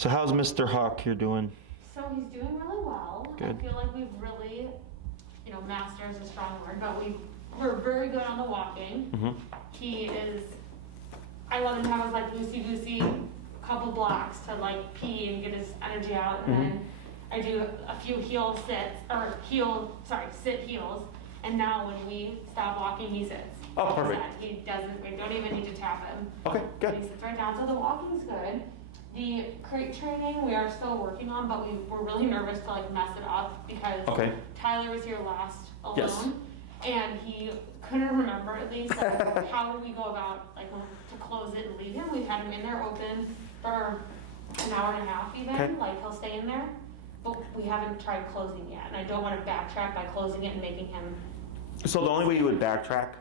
So how's Mr. Hawk here doing? So he's doing really well. Good. I feel like we've really, master is a strong word, but we're very good on the walking. Mm-hmm. He is, I let him have his like loosey-goosey couple blocks to like pee and get his energy out, and then I do a few sit heels, and now when we stop walking, he sits. Oh, perfect. He doesn't, we don't even need to tap him. Okay, good. He sits right down, so the walking's good. The crate training we are still working on, but we're really nervous to like mess it up because Tyler was here last alone, Yes. and he couldn't remember at least like, how do we go about like to close it and leave him. We've had him in there open for an hour and a half even, like he'll stay in there, but we haven't tried closing yet, and I don't want to backtrack by closing it and making him. So the only way you would backtrack,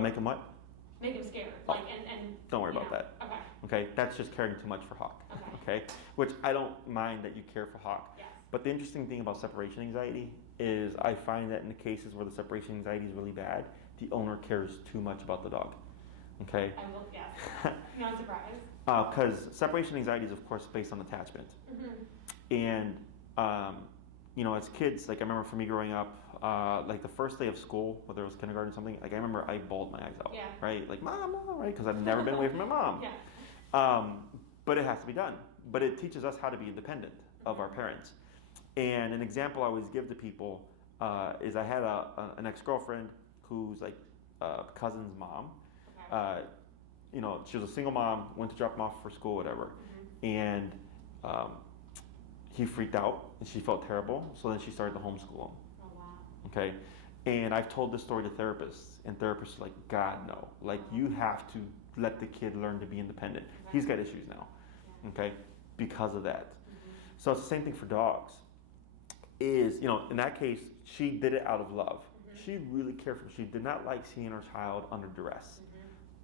make him what? Make him scared, and don't worry about that. Okay. Okay, that's just caring too much for Hawk. Okay. Which I don't mind that you care for Hawk. Yes. But the interesting thing about separation anxiety is I find that in the cases where the separation anxiety is really bad, the owner cares too much about the dog. Okay. Yes. Not surprised. Because separation anxiety is of course based on attachment, and as kids, like I remember for me growing up, like the first day of school, whether it was kindergarten or something, like I remember I bawled my eyes out, right? Like mom, right? Because I've never been away from my mom. But it has to be done. But it teaches us how to be independent of our parents. And an example I always give to people is I had an ex-girlfriend who's like cousin's mom. She was a single mom, went to drop him off for school, whatever, and he freaked out and she felt terrible, so then she started to homeschool him. Oh, wow. Okay, and I've told this story to therapists, and therapists are like, God, no. Like, you have to let the kid learn to be independent. He's got issues now, okay, because of that. So it's the same thing for dogs. In that case, she did it out of love. She really cared for him. She did not like seeing her child under duress,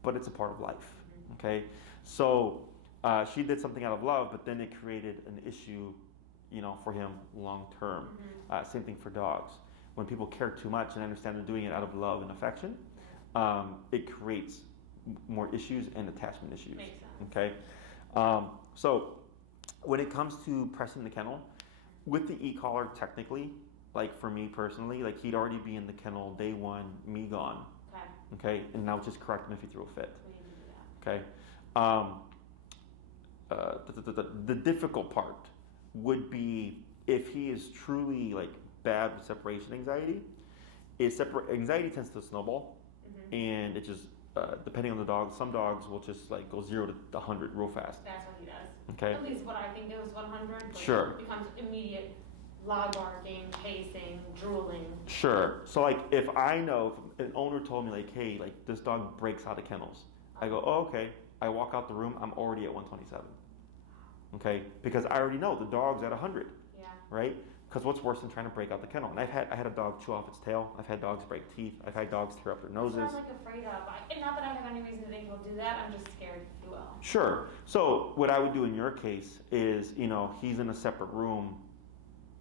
but it's a part of life, okay? So she did something out of love, but then it created an issue for him long term. Same thing for dogs. When people care too much and understand they're doing it out of love and affection, it creates more issues and attachment issues. Makes sense. Okay. So when it comes to pressing the kennel, with the e-collar, technically, like for me personally, like he'd already be in the kennel day one, me gone. Okay. And now just correct him if he threw a fit. We need to do that. Okay. The difficult part would be if he is truly like bad with separation anxiety. Anxiety tends to snowball, and it just depending on the dog. Some dogs will just like go 0 to 100 real fast. That's what he does. Okay. At least what I think it was 100. But Sure. It becomes immediate loud barking, pacing, drooling. Sure. So like if I know if an owner told me like, hey, like this dog breaks out of kennels, I go, oh, okay. I walk out the room, I'm already at 127. Okay, because I already know the dog's at 100. Yeah. Right? Because what's worse than trying to break out the kennel? And I had a dog chew off its tail. I've had dogs break teeth. I've had dogs tear up their noses. That's what I'm like afraid of. And not that I have any reason to think he'll do that. I'm just scared he will. Sure. So what I would do in your case is, he's in a separate room.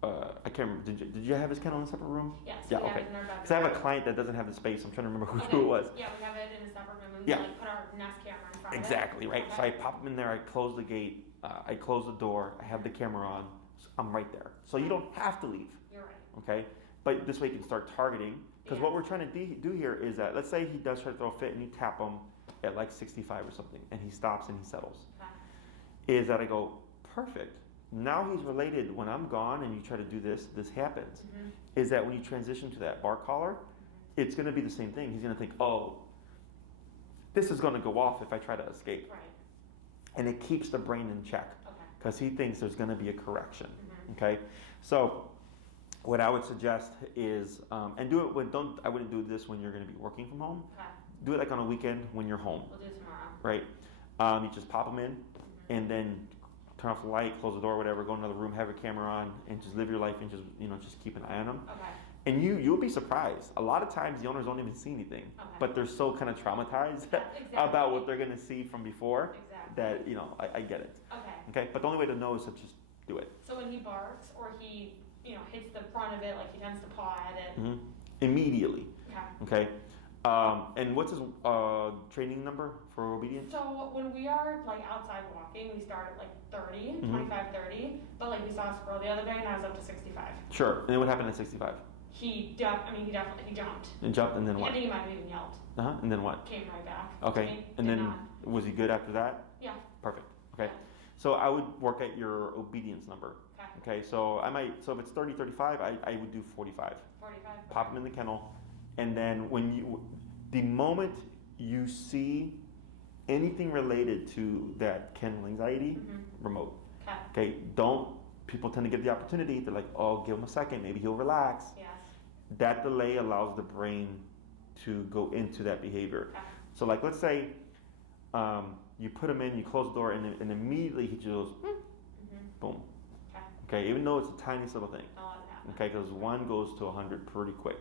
I can't remember. Did you have his kennel in a separate room? Yes. Yeah. We have Okay. it in our bedroom. Because I have a client that doesn't have the space. I'm trying to remember who it was. Yeah, we have it in a separate room. And Yeah. we put our Nest camera in front Exactly, of it. right? So I pop him in there, I close the gate, I close the door, I have the camera on, so I'm right there. So you don't have to leave. You're right. Okay? But this way you can start targeting. Because what we're trying to do here is that, let's say he does try to throw a fit and you tap him at like 65 or something, and he stops and he settles. Okay. Is that I go, perfect. Now he's related. When I'm gone and you try to do this happens. Is that when you transition to that bark collar, it's going to be the same thing. He's going to think, oh, this is going to go off if I try to escape. Right. And it keeps the brain in check because he thinks there's going to be a correction. Okay, so what I would suggest is, and do it when I wouldn't do this when you're going to be working from home. Okay. Do it like on a weekend when you're home. We'll do it tomorrow. Right. You just pop them in, and then turn off the light, close the door, whatever. Go in another room, have your camera on, and just live your life and just keep an eye on them. Okay. And you'll be surprised. A lot of times the owners don't even see anything, but they're so kind of traumatized about what they're going to see from before that I get it. Okay. But the only way to know is to just do it. So when he barks or he hits the front of it, like he tends to paw at it. Immediately. Okay. And what's his training number for obedience? So when we are like outside walking, we start at like 30, 25, 30. But like we saw a squirrel the other day, and I was up to 65. Sure. And then what happened at 65? He definitely jumped. And jumped, and then what? I think he might have even yelled. And then what? Came right back. Okay. And then was he good after that? Yeah. Perfect. Okay. So I would work at your obedience number. Okay. So if it's 30, 35, I would do 45. 45. Pop him in the kennel, and then the moment you see anything related to that kennel anxiety, remote. Okay. People tend to give the opportunity. They're like, oh, give him a second, maybe he'll relax. Yes. That delay allows the brain to go into that behavior. Okay. So like, let's say you put him in, you close the door, and immediately he just goes, boom. Okay, even though it's the tiniest little thing. Okay, because 1 goes to 100 pretty quick.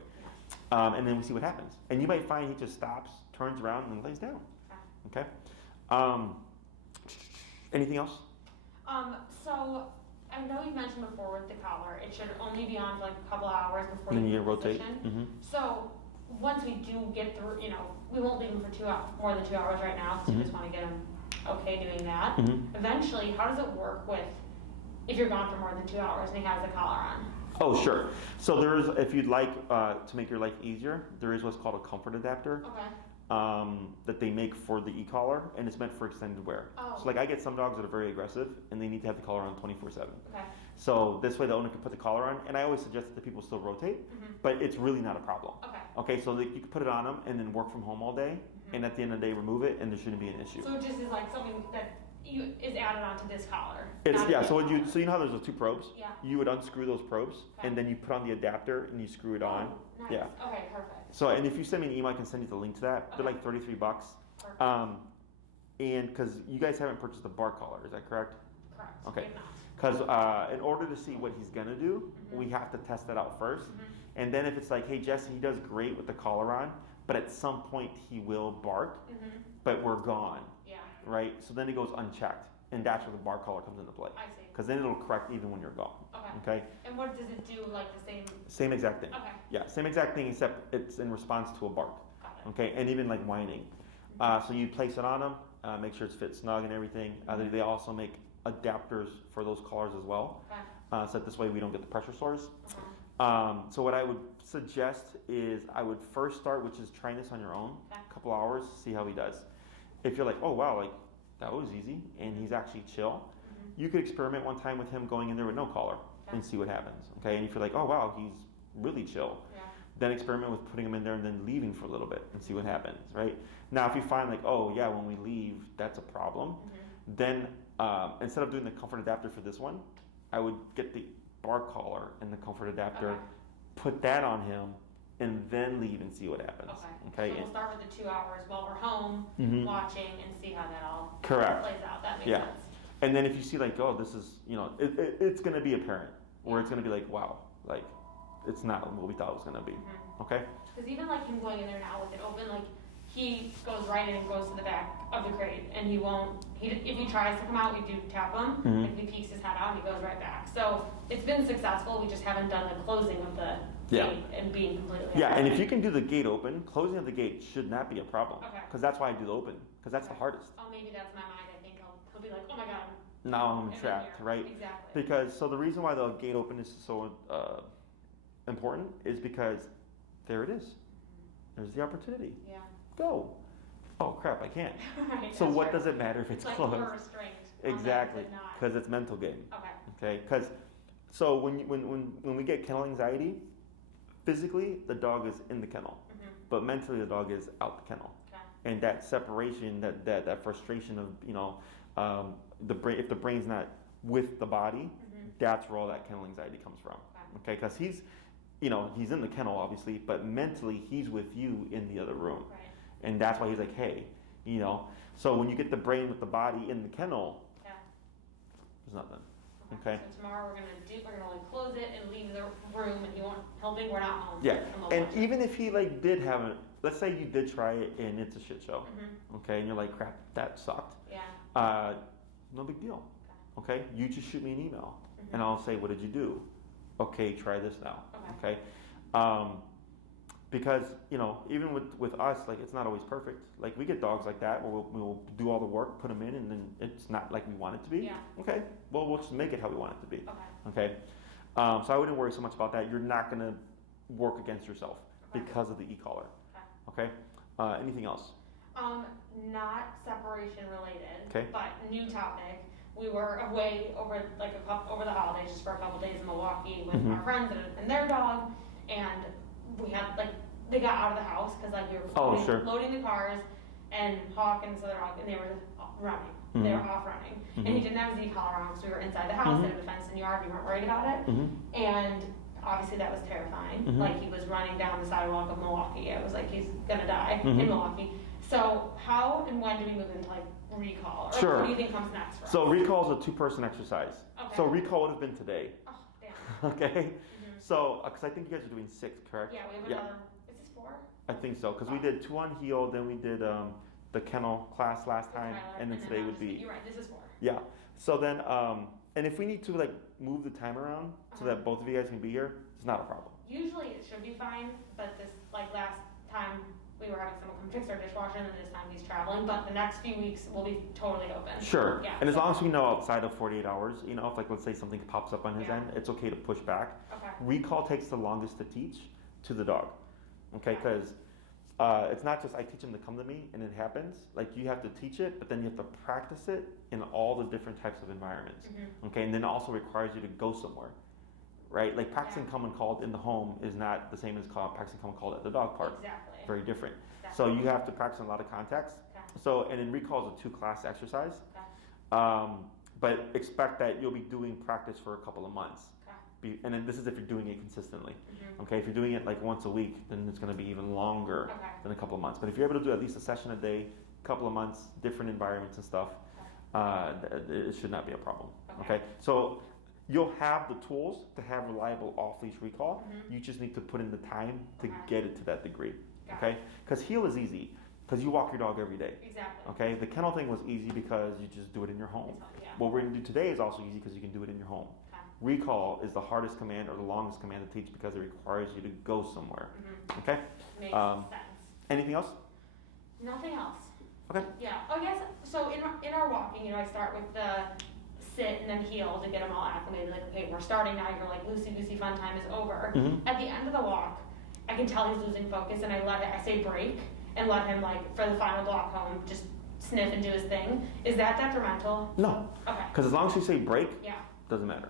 And then we see what happens. And you might find he just stops, turns around, and lays down. Okay? Anything else? So I know you mentioned before with the collar, it should only be on for like a couple hours before And then you you rotate. So once we do get through, we won't leave him for more than 2 hours right now, because we just want to get him okay doing that. Eventually, how does it work with if you're gone for more than 2 hours and he has the collar on? Oh, sure. So if you'd like to make your life easier, there is what's called a comfort adapter. Okay. That they make for the e-collar, and it's meant for extended wear. Oh. So like I get some dogs that are very aggressive, and they need to have the collar on 24/7. Okay. So this way the owner can put the collar on, and I always suggest that people still rotate, but it's really not a problem. Okay. Okay, so you can put it on them and then work from home all day, and at the end of the day remove it, and there shouldn't be an issue. So it just is like something that is added onto this collar. So you know how there's those 2 probes? Yeah. You would unscrew those probes, and then you put on the adapter and you screw it on. Nice. Yeah. Okay, perfect. So, and if you send me an email, I can send you the link to that. They're like $33. Perfect. And because you guys haven't purchased a bar collar, is that correct? Correct. Okay. Because in order to see what he's gonna do, we have to test that out first. And then if it's like, hey, Jesse, he does great with the collar on, but at some point he will bark, but we're gone. Yeah. Right? So then it goes unchecked, and that's where the bar collar comes into play. I see. Because then it'll correct even when you're gone. Okay. And what does it do? Like the same? Same exact thing. Okay. Yeah, same exact thing, except it's in response to a bark. Got it. Okay, and even like whining. So you place it on them, make sure it's fit snug and everything. They also make adapters for those collars as well. Okay. So that this way we don't get the pressure sores. So what I would suggest is I would first start, which is trying this on your own, a couple hours, see how he does. If you're like, oh wow, like that was easy, and he's actually chill, you could experiment one time with him going in there with no collar and see what happens. Okay, and if you're like, oh wow, he's really chill, then experiment with putting him in there and then leaving for a little bit and see what happens. Right now, if you find like, oh yeah, when we leave, that's a problem, then instead of doing the comfort adapter for this one, I would get the bar collar and the comfort adapter, put that on him, and then leave and see what happens. Okay. So we'll start with the 2 hours while we're home watching and see how that all plays out. That makes sense. And then if you see like, oh, this is, it's going to be apparent, or it's going to be like, wow, like it's not what we thought it was going to be. Okay. Because even like him going in there now with it open, like he goes right in and goes to the back of the crate, and he won't. If he tries to come out, we do tap him. Like he peeks his head out, and he goes right back. So it's been successful. We just haven't done the closing of the gate and being completely. And if you can do the gate open, closing of the gate should not be a problem. Okay. Because that's why I do the open, because that's the hardest. Oh, maybe that's my mind. I think he'll be like, oh my god. Now I'm trapped, right? Exactly. Because so the reason why the gate open is so important is because there it is. There's the opportunity. Yeah. Go. Oh crap, I can't. Right, so what does it matter if it's like closed? More restrained. Exactly, because it's mental game. Okay. Because so when we get kennel anxiety, physically the dog is in the kennel, but mentally the dog is out the kennel. And that separation, that frustration of the brain, if the brain's not with the body, that's where all that kennel anxiety comes from. Okay, because he's in the kennel obviously, but mentally he's with you in the other room. Right. And that's why he's like, hey, so when you get the brain with the body in the kennel, there's nothing. Okay. So tomorrow we're gonna like close it and leave the room, and he'll think we're not home. Yeah. And even if he like did have let's say you did try it and it's a shit show, okay, and you're like, crap, that sucked. Yeah. No big deal. Okay. You just shoot me an email, and I'll say, what did you do? Okay, try this now. Okay. because even with us, like it's not always perfect. Like we get dogs like that where we'll do all the work, put them in, and then it's not like we want it to be. Yeah. Okay, well we'll just make it how we want it to be. Okay. Okay, so I wouldn't worry so much about that. You're not gonna work against yourself because of the e-collar. Okay. Anything else? Not separation related. Okay. But new topic. We were away over the holidays just for a couple days in Milwaukee with our friends and their dog, and we had they got out of the house because we were loading the cars, and Hawk and this other dog, and they were running. They were off running, and he didn't have his e-collar on, so we were inside the house in a fenced in yard. We weren't worried about it, and obviously that was terrifying. Like he was running down the sidewalk of Milwaukee. It was like he's gonna die in Milwaukee. So how and when do we move into recall? Or Sure. what do you think comes next for us? So recall is a 2-person exercise. Okay. So recall would have been today. Oh, damn. Okay. So because I think you guys are doing 6, correct? Yeah, we have another. Is this 4? I think so because we did 2 on heel, then we did the kennel class last time, and then today would be. You're right. This is 4. Yeah. So then, and if we need to move the time around so that both of you guys can be here, it's not a problem. Usually it should be fine, but this last time we were having someone come fix our dishwasher, and then this time he's traveling. But the next few weeks will be totally open. Sure. Yeah. And as long as we know outside of 48 hours, if let's say something pops up on his end, it's okay to push back. Okay. Recall takes the longest to teach to the dog. Okay, because it's not just I teach him to come to me and it happens. You have to teach it, but then you have to practice it in all the different types of environments. Okay, and then it also requires you to go somewhere. Right? Practicing come and called in the home is not the same as practicing come and called at the dog park. Exactly. Very different. Exactly. So you have to practice in a lot of contexts. Okay. So, and then recall is a 2-class exercise. Okay. But expect that you'll be doing practice for a couple of months. Okay. And then this is if you're doing it consistently. Okay, if you're doing it once a week, then it's going to be even longer than a couple of months. But if you're able to do at least a session a day, a couple of months, different environments and stuff, it should not be a problem. Okay, so you'll have the tools to have reliable off-leash recall. You just need to put in the time to get it to that degree. Okay, because heel is easy because you walk your dog every day. Exactly. Okay, the kennel thing was easy because you just do it in your home. What we're going to do today is also easy because you can do it in your home. Recall is the hardest command or the longest command to teach because it requires you to go somewhere. Okay? Makes sense. Anything else? Nothing else. Okay. Yeah. I guess so. In our walking, I start with the sit and then heel to get them all acclimated. Okay, we're starting now. You're loosey goosey fun time is over. At the end of the walk, I can tell he's losing focus, and I say break and let him for the final block home just sniff and do his thing. Is that detrimental? No. Okay. Because as long as you say break, Yeah. doesn't matter.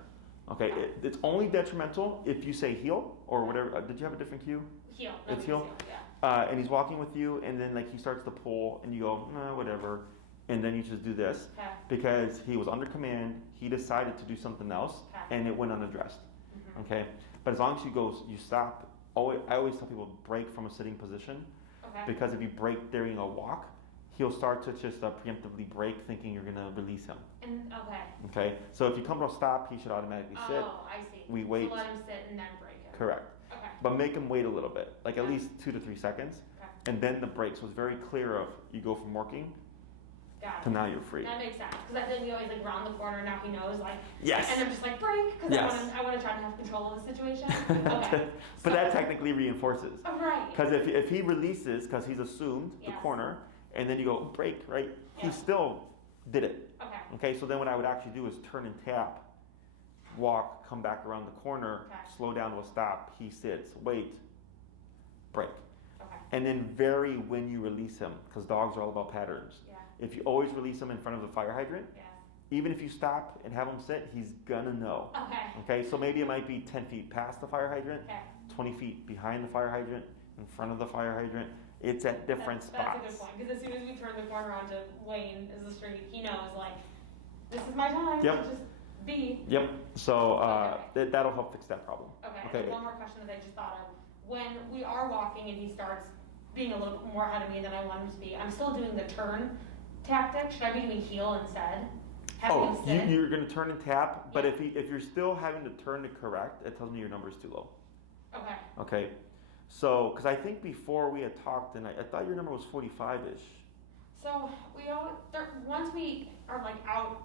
Okay, it's only detrimental if you say heel or whatever. Did you have a different cue? Heel. It's heel? Yeah. And he's walking with you, and then he starts to pull, and you go, whatever, and then you just do this Okay. because he was under command. He decided to do something else, and it went unaddressed. Okay, but as long as you stop. I always tell people break from a sitting position because if you break during a walk, he'll start to just preemptively break, thinking you're going to release him. Okay, so if you come to a stop, he should automatically sit. Oh, I see. We wait. So let him sit and then break him. Correct. Okay. But make him wait a little bit, at least 2 to 3 seconds, and then the break. So it's very clear of you go from working to now you're free. That makes sense because I think we always round the corner. Now he knows yes. And I'm just break because I want to try to have control of the situation. Okay. But that technically reinforces. Oh, right. Because if he releases because he's assumed the corner, and then you go break, right? He still did it. Okay. So then what I would actually do is turn and tap, walk, come back around the corner, slow down to a stop. He sits, wait, break. And then vary when you release him because dogs are all about patterns. If you always release him in front of the fire hydrant, even if you stop and have him sit, he's gonna know. Okay, so maybe it might be 10 feet past the fire hydrant, 20 feet behind the fire hydrant, in front of the fire hydrant. It's at different spots. That's a good point because as soon as we turn the corner onto Wayne is the street, he knows this is my time. Yep. Just be. Yep. So that'll help fix that problem. Okay. And one more question that I just thought of: when we are walking and he starts being a little bit more ahead of me than I want him to be, I'm still doing the turn tactic. Should I be doing heel instead? You're going to turn and tap, but if you're still having to turn to correct, it tells me your number is too low. Okay. So, because I think before we had talked, and I thought your number was 45-ish. So once we are out,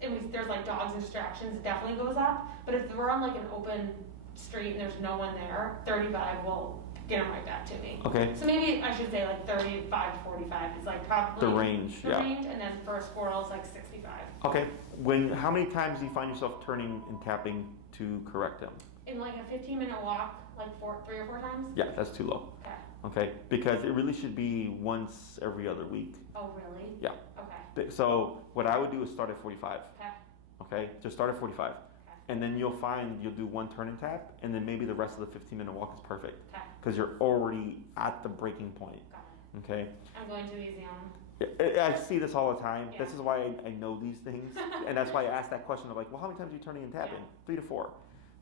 and there's dogs and distractions, it definitely goes up. But if we're on an open street and there's no one there, 35 will get them right back to me. Okay. So maybe I should say like 35 to 45 is like probably The range, the yeah. range, and then for a squirrel it's like 65. Okay. How many times do you find yourself turning and tapping to correct him? In like a 15-minute walk, like 3 or 4 times? Yeah, that's too low. Okay. Okay, because it really should be once every other week. Oh, really? Yeah. Okay. So what I would do is start at 45. Okay. Okay, just start at 45. Okay. And then you'll find you'll do one turn and tap, and then maybe the rest of the 15-minute walk is perfect. Okay. Because you're already at the breaking point. Got it. Okay? I'm going too easy on them. I see this all the time. Yeah. This is why I know these things. And that's why I asked that question of like, well, how many times are you turning and tapping? Yeah. 3 to 4,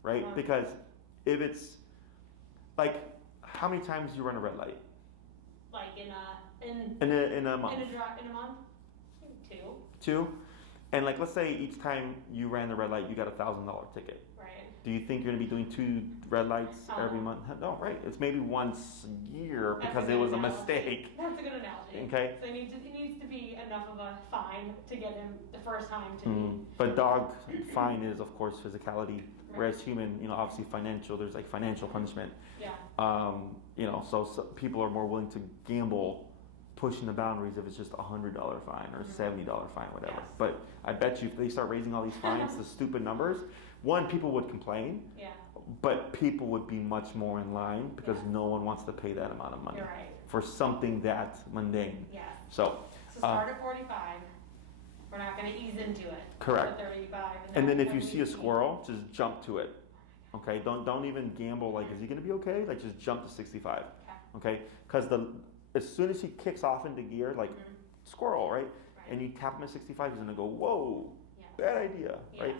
right? Uh-huh. Because if it's, like, how many times do you run a red light? Like in a month? in a month? 2. 2? And like, let's say each time you ran the red light, you got a $1,000 ticket. Right. Do you think you're gonna be doing 2 red lights every Oh. month? No, right? It's maybe once a year That's because a it good was a analogy. mistake. That's a good analogy. Okay. So it needs to be enough of a fine to get him the first time to be. But dog fine is of course physicality, whereas human, obviously financial. There's like financial punishment. Yeah. So people are more willing to gamble pushing the boundaries if it's just $100 fine or $70 fine, whatever. Yes. But I bet you if they start raising all these fines to stupid numbers, one, people would complain, Yeah. but people would be much more in line because Yeah. no one wants to pay that amount of money You're right. for something that mundane. Yes. So, So start at 45. We're not going to ease into it. Correct. At 35. and then if when you we see a squirrel, just jump to it. Okay, don't even gamble like, is he gonna be okay? Like just jump to 65. Okay, because as soon as he kicks off into gear, like squirrel, right? And you tap him at 65, he's gonna go, whoa, Yeah. bad idea, right?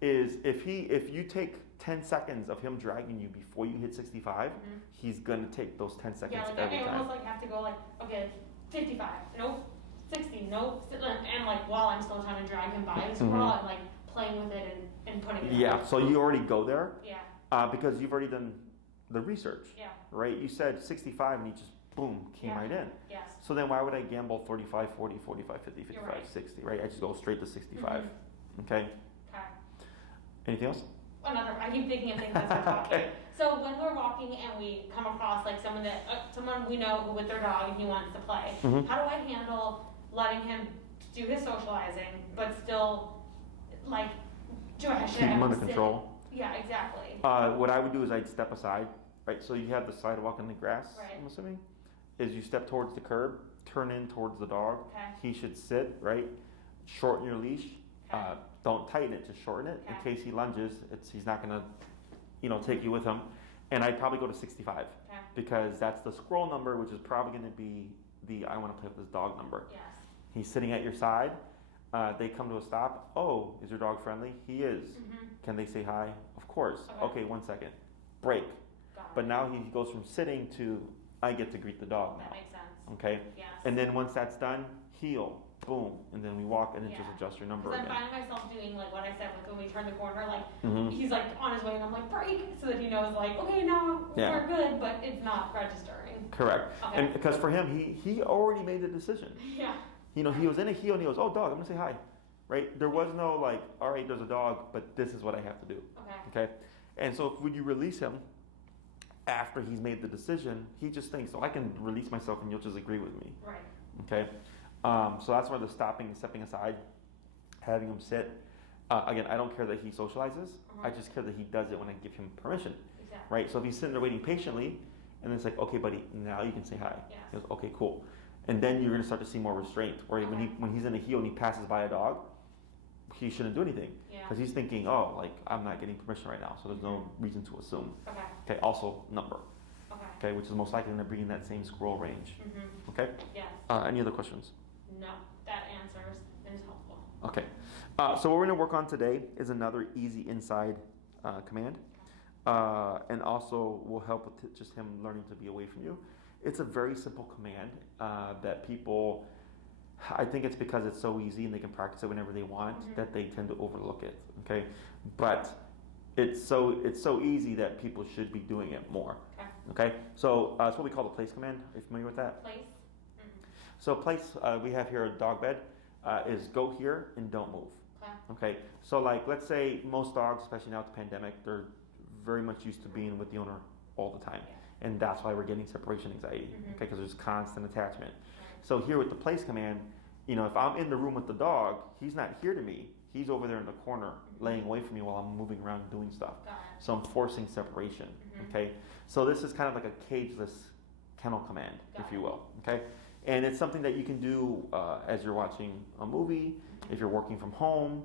Yes. Is if you take 10 seconds of him dragging you before you hit 65, he's gonna take those 10 seconds Yeah, like every I time. almost like have to go like, okay, 55, nope, 60, nope, and like while I'm still trying to drag him by the squirrel, I'm like playing with it and putting it Yeah, out. so you already go there. Yeah. Because you've already done the research. Yeah. Right? You said 65 and he just, boom, came right in. Yes. So then why would I gamble 35, 40, 45, 50, 55, You're right. 60, right? I just go straight to 65. Okay? Okay. Anything else? I keep thinking of things as we're talking. Okay. So when we're walking and we come across like someone we know who with their dog and he wants to play, how do I handle letting him do his socializing, but still like, should I Keep him under sit? control. Yeah, exactly. What I would do is I'd step aside, right? So you have the sidewalk and the grass, Right. I'm assuming. Is you step towards the curb, turn in towards the dog. Okay. He should sit, right? Shorten your leash. Okay. Don't tighten it, just shorten it. Okay. In case he lunges, he's not gonna, take you with him. And I'd probably go to 65 Okay. because that's the squirrel number, which is probably gonna be the I want to play with this dog number. Yes. He's sitting at your side. They come to a stop. Oh, is your dog friendly? He is. Can they say hi? Of course. Okay. Okay, 1 second. Break. Got it. But now he goes from sitting to I get to greet the dog That now. makes sense. Okay? Yes. And then once that's done, heel. Boom. And then we walk and then just Yeah. adjust your number Because I'm again. finding myself doing like what I said, like when we turn the corner, like Mhm. he's like on his way and I'm like break, so that he knows like okay now Yeah. we're good, but it's not registering. Correct. Okay. And because for him, he already made the decision. Yeah. He was in a heel and he goes, oh, dog, I'm going to say hi. Right? There was no like, all right, there's a dog, but this is what I have to do. Okay. Okay? And so when you release him after he's made the decision, he just thinks, oh, I can release myself and you'll just agree with me. Right. Okay? So that's where the stopping and stepping aside, having him sit. Again, I don't care that he socializes. I just care that he does it when I give him permission. Exactly. Right? So if he's sitting there waiting patiently, and then it's like, okay, buddy, now you can say hi. Yes. He goes, okay, cool. And then you're going to start to see more restraint. Where when he's in a heel and he passes by a dog, he shouldn't do anything. Yeah. Because he's thinking, oh, like, I'm not getting permission right now, so there's no reason to assume. Okay. Okay, also number. Okay. Okay, which is most likely going to bring in that same squirrel range. Okay? Yes. Any other questions? No, that answers and is helpful. Okay. So what we're going to work on today is another easy inside command. And also will help with just him learning to be away from you. It's a very simple command that people, I think it's because it's so easy and they can practice it whenever they want that they tend to overlook it. Okay, but it's so easy that people should be doing it more. Okay, so it's what we call the place command. Are you familiar with that? Place. So place we have here a dog bed is go here and don't move. Okay, so like let's say most dogs, especially now with the pandemic, they're very much used to being with the owner all the time. And that's why we're getting separation anxiety, okay? Because there's constant attachment. So here with the place command, if I'm in the room with the dog, he's not here to me. He's over there in the corner, laying away from me while I'm moving around and doing stuff. So I'm forcing separation, okay? So this is kind of like a cageless kennel command, if you will, okay? And it's something that you can do as you're watching a movie, if you're working from home,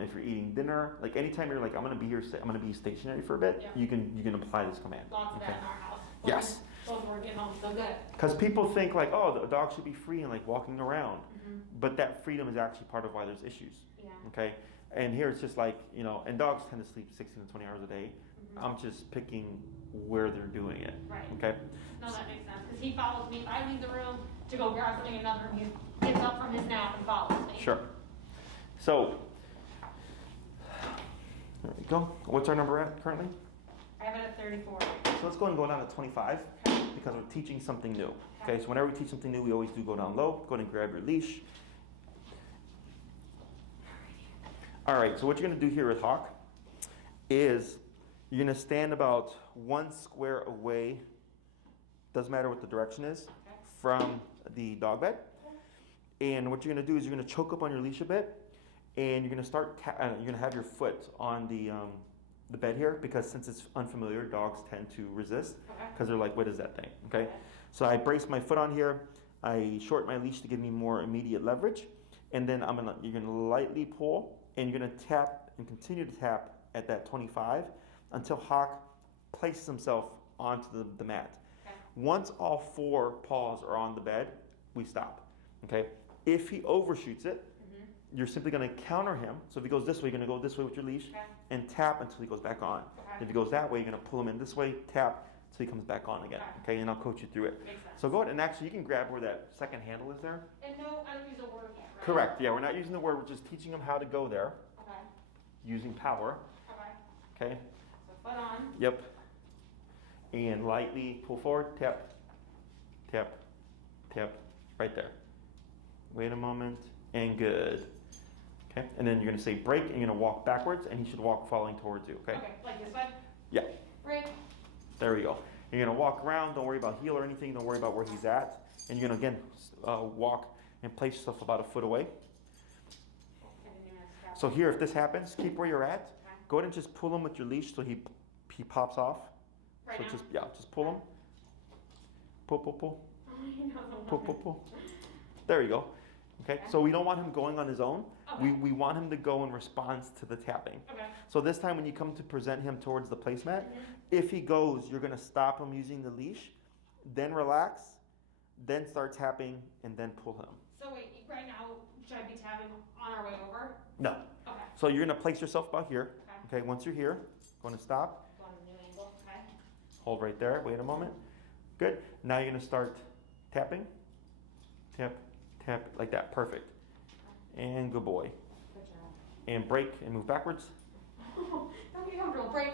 if you're eating dinner. Like anytime you're like, I'm gonna be here, I'm gonna be stationary for a bit. You can apply this command. Lots of that in our house. Yes. Both working home, so good. Because people think like, oh, the dog should be free and like walking around, but that freedom is actually part of why there's issues. Okay. And here it's just like, and dogs tend to sleep 16 to 20 hours a day. I'm just picking where they're doing it. Right. Okay. No, that makes sense. Because he follows me. If I leave the room to go grab something in another room, he gets up from his nap and follows me. Sure. So, there we go. What's our number at currently? I have it at 34. So let's go and go down to 25 because we're teaching something new. Okay, so whenever we teach something new, we always do go down low. Go ahead and grab your leash. All right, so what you're going to do here with Hawk is you're going to stand about 1 square away, doesn't matter what the direction is, from the dog bed. And what you're going to do is you're going to choke up on your leash a bit, and you're going to start, you're going to have your foot on the bed here, because since it's unfamiliar, dogs tend to resist because they're like, what is that thing? Okay. So I brace my foot on here. I shorten my leash to give me more immediate leverage. And then you're going to lightly pull, and you're going to tap and continue to tap at that 25 until Hawk places himself onto the mat. Once all 4 paws are on the bed, we stop. Okay. If he overshoots it, you're simply going to counter him. So if he goes this way, you're going to go this way with your leash and tap until he goes back on. If he goes that way, you're going to pull him in this way, tap until he comes back on again. Okay, and I'll coach you through it. So go ahead and actually, you can grab where that second handle is there. And no, I don't use a word yet, right? Correct. Yeah, we're not using the word. We're just teaching him how to go there. Okay. Using power. Okay. So foot on. Yep. And lightly pull forward, tap, tap, tap, right there. Wait a moment, and good. Okay, and then you're going to say break, and you're going to walk backwards, and he should walk following towards you, okay? Okay, like this way? Yeah. Break. There we go. You're going to walk around, don't worry about heel or anything, don't worry about where he's at. And you're going to, again, walk and place yourself about a foot away. So here, if this happens, keep where you're at. Go ahead and just pull him with your leash so he pops off. Right so now? just pull him. Pull, pull, pull. Pull, pull, pull. There you go. Okay, so we don't want him going on his own. We want him to go in response to the tapping. So this time when you come to present him towards the placemat, if he goes, you're going to stop him using the leash, then relax, then start tapping, and then pull him. So wait, right now, should I be tapping on our way over? No. Okay. So you're going to place yourself about here. Okay, once you're here, going to stop. Go on a new angle, okay. Hold right there. Wait a moment. Good. Now you're going to start tapping. Tap, tap, like that. Perfect. And good boy. Good job. And break and move backwards. Don't be comfortable. Break.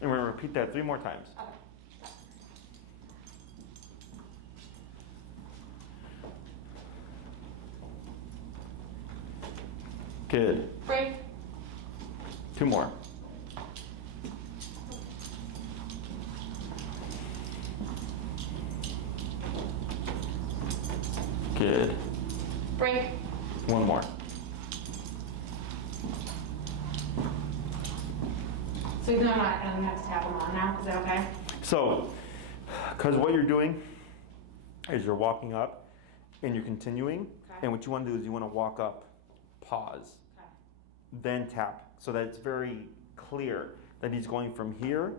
And we're going to repeat that 3 more times. Okay. Good. Break. 2 more. Good. Break. 1 more. So even though I'm not going to have to tap them on now, is that okay? So, because what you're doing is you're walking up and you're continuing, and what you want to do is you want to walk up, pause, then tap, so that it's very clear that he's going from here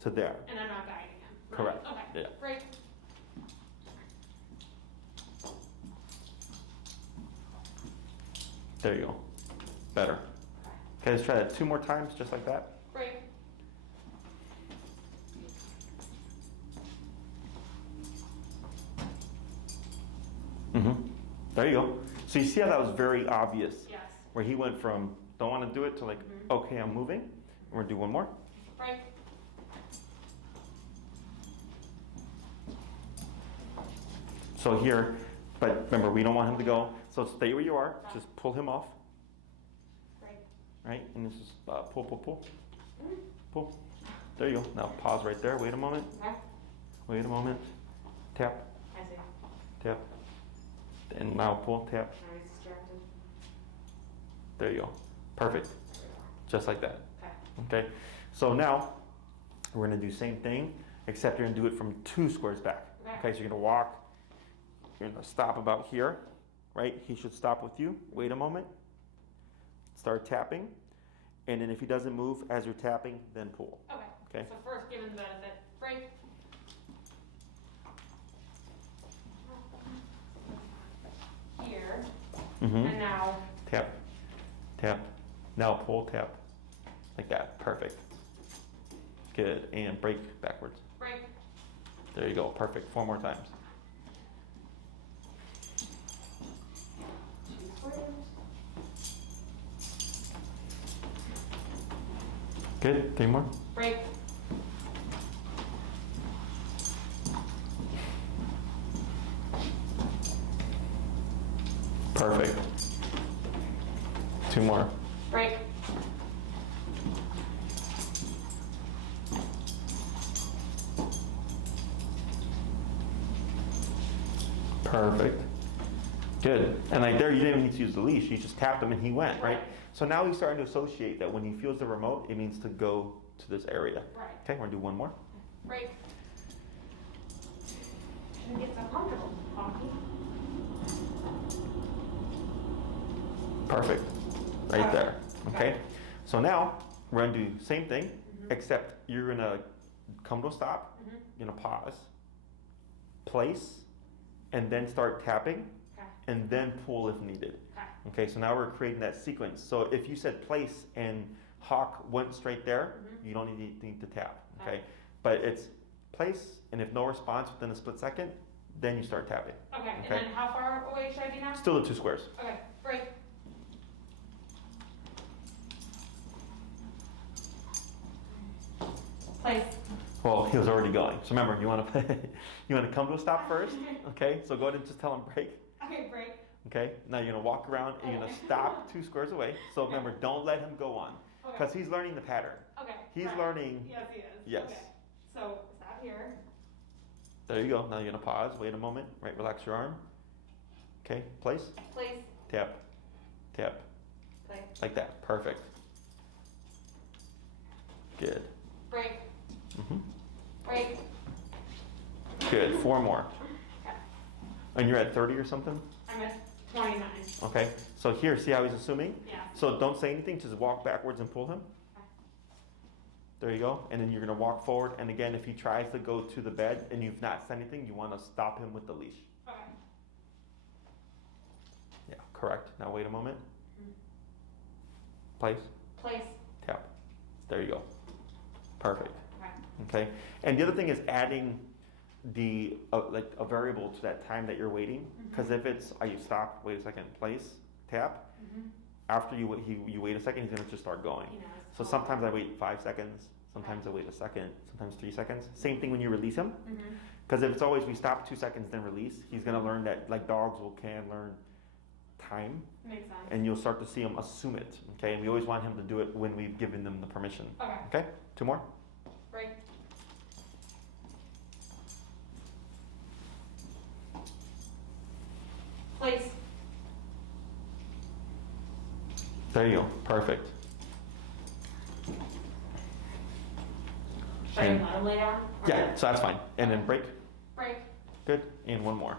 to there. And I'm not guiding him. Right? Correct. Okay. Yeah. Break. There you go. Better. Okay, let's try that 2 more times, just like that. Break. There you go. So you see how that was very obvious? Yes. Where he went from don't want to do it to like, okay, I'm moving. We're going to do 1 more. Break. So here, but remember, we don't want him to go. So stay where you are. Just pull him off. Break. Right? And this is pull, pull, pull. Pull. There you go. Now pause right there. Wait a moment. Okay. Wait a moment. Tap, I see. tap. And now pull, tap. Now he's distracted. There you go. Perfect. Just like that. Okay. Okay. So now we're going to do the same thing, except you're going to do it from 2 squares back. Okay, so you're going to walk. You're going to stop about here, right? He should stop with you. Wait a moment. Start tapping. And then if he doesn't move as you're tapping, then pull. Okay. Okay. So first, give him the benefit. Break. Here. Mm-hmm. And now. Tap, tap. Now pull, tap. Like that. Perfect. Good. And break backwards. Break. There you go. Perfect. 4 more times. 2 squares. Good. 3 more. Break. Perfect. 2 more. Break. Perfect. Good. And like there, you didn't even need to use the leash. You just tapped him and he went, right? So now he's starting to associate that when he feels the remote, it means to go to this area. Right. Okay, we're going to do 1 more. Break. Shouldn't get so comfortable, Poppy. Perfect. Right Okay. there. Okay. Okay. So now we're going to do the same thing, except you're going to come to a stop. You're going to pause, place, and then start tapping, Okay. and then pull if needed. Okay. Okay, so now we're creating that sequence. So if you said place and Hawk went straight there, you don't need to tap. Okay, but it's place, and if no response within a split second, then you start tapping. Okay. Okay. And then how far away should I be now? Still the 2 squares. Okay. Break. Place. Well, he was already going. So remember, you want to come to a stop first. Okay, so go ahead and just tell him break. Okay. Break. Okay, now you're gonna walk around and you're gonna stop 2 squares away. So remember, don't let him go on, because he's learning the pattern. Okay. He's right. learning. Yes, he is. Yes. Okay. So stop here. There you go. Now you're gonna pause. Wait a moment. Right, relax your arm. Okay, place. Place. Tap, tap, Play. like that. Perfect. Good. Break. Mm-hmm. Break. Good. 4 more. Okay. And you're at 30 or something? I'm at 29. Okay. So here, see how he's assuming? Yeah. So don't say anything, just walk backwards and pull him. Okay. There you go. And then you're going to walk forward. And again, if he tries to go to the bed and you've not said anything, you want to stop him with the leash. Okay. Yeah, correct. Now wait a moment. Place, Place. tap. There you go. Perfect. Okay. Okay. And the other thing is adding the like a variable to that time that you're waiting. Because if it's you stop, wait a second, place, tap. After you wait a second, he's gonna just start going. He knows. So sometimes I wait 5 seconds. Sometimes I wait a second. Sometimes 3 seconds. Same thing when you release him. Because if it's always we stop 2 seconds then release, he's gonna learn that like dogs can learn time, Makes sense. and you'll start to see him assume it. Okay, and we always want him to do it when we've given them the permission. Okay. Okay, 2 more. Break. Place. There you go. Perfect. Should I And- let him lay down? Or- Yeah, so that's fine. And then break. Break. Good. And 1 more.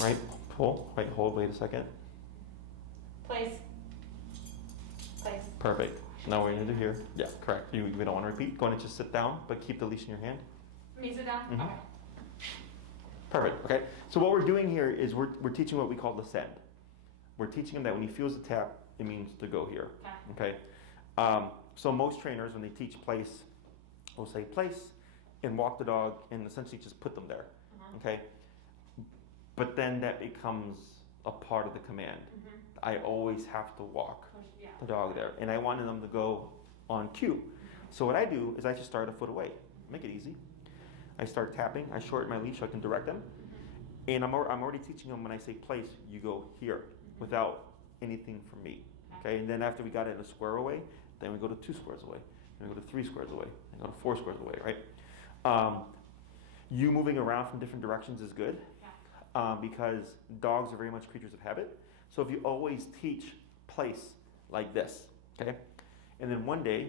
Right. Pull. Right. Hold. Wait a second. Place. Place. Perfect. Now we're gonna do here. Yeah, correct. We don't want to repeat. Go ahead and just sit down, but keep the leash in your hand. Me sit down? Mhm. Okay. Perfect. Okay. So what we're doing here is we're teaching what we call descend. We're teaching him that when he feels the tap, it means to go here. Okay. Okay. So most trainers, when they teach place, will say place and walk the dog and essentially just put them there. Okay. But then that becomes a part of the command. I always have to walk Push, yeah. the dog there, and I wanted them to go on cue. So what I do is I just start a foot away. Make it easy. I start tapping. I shorten my leash so I can direct them. And I'm already teaching them when I say place, you go here, without anything from me. Okay, and then after we got it in a square away, then we go to 2 squares away, then we go to 3 squares away, then go to 4 squares away, right? You moving around from different directions is good because dogs are very much creatures of habit. So if you always teach place like this, okay, and then one day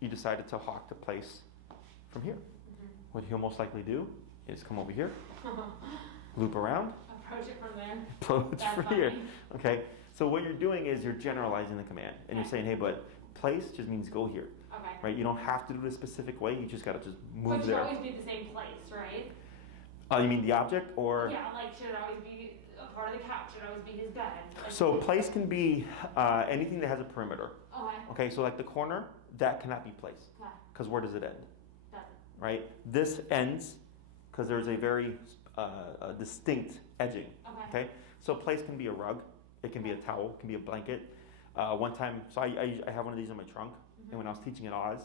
you decided to hawk to place from here, what he'll most likely do is come over here, loop around, approach it from there. approach from here. Okay, so what you're doing is you're generalizing the command, and you're saying, hey, but place just means go here. Okay. Right? You don't have to do it a specific way. You just got to just move but there. But should always be the same place, right? You mean the object, or? Yeah, like should it always be a part of the couch? Should it always be his bed? Like, So place can be anything that has a perimeter. Okay. Okay, so like the corner, that cannot be place. Okay. Because where does it end? Doesn't. Right? This ends because there's a very distinct edging. Okay. So place can be a rug. It can be a towel. It can be a blanket. One time, so I have one of these in my trunk, and when I was teaching at Oz,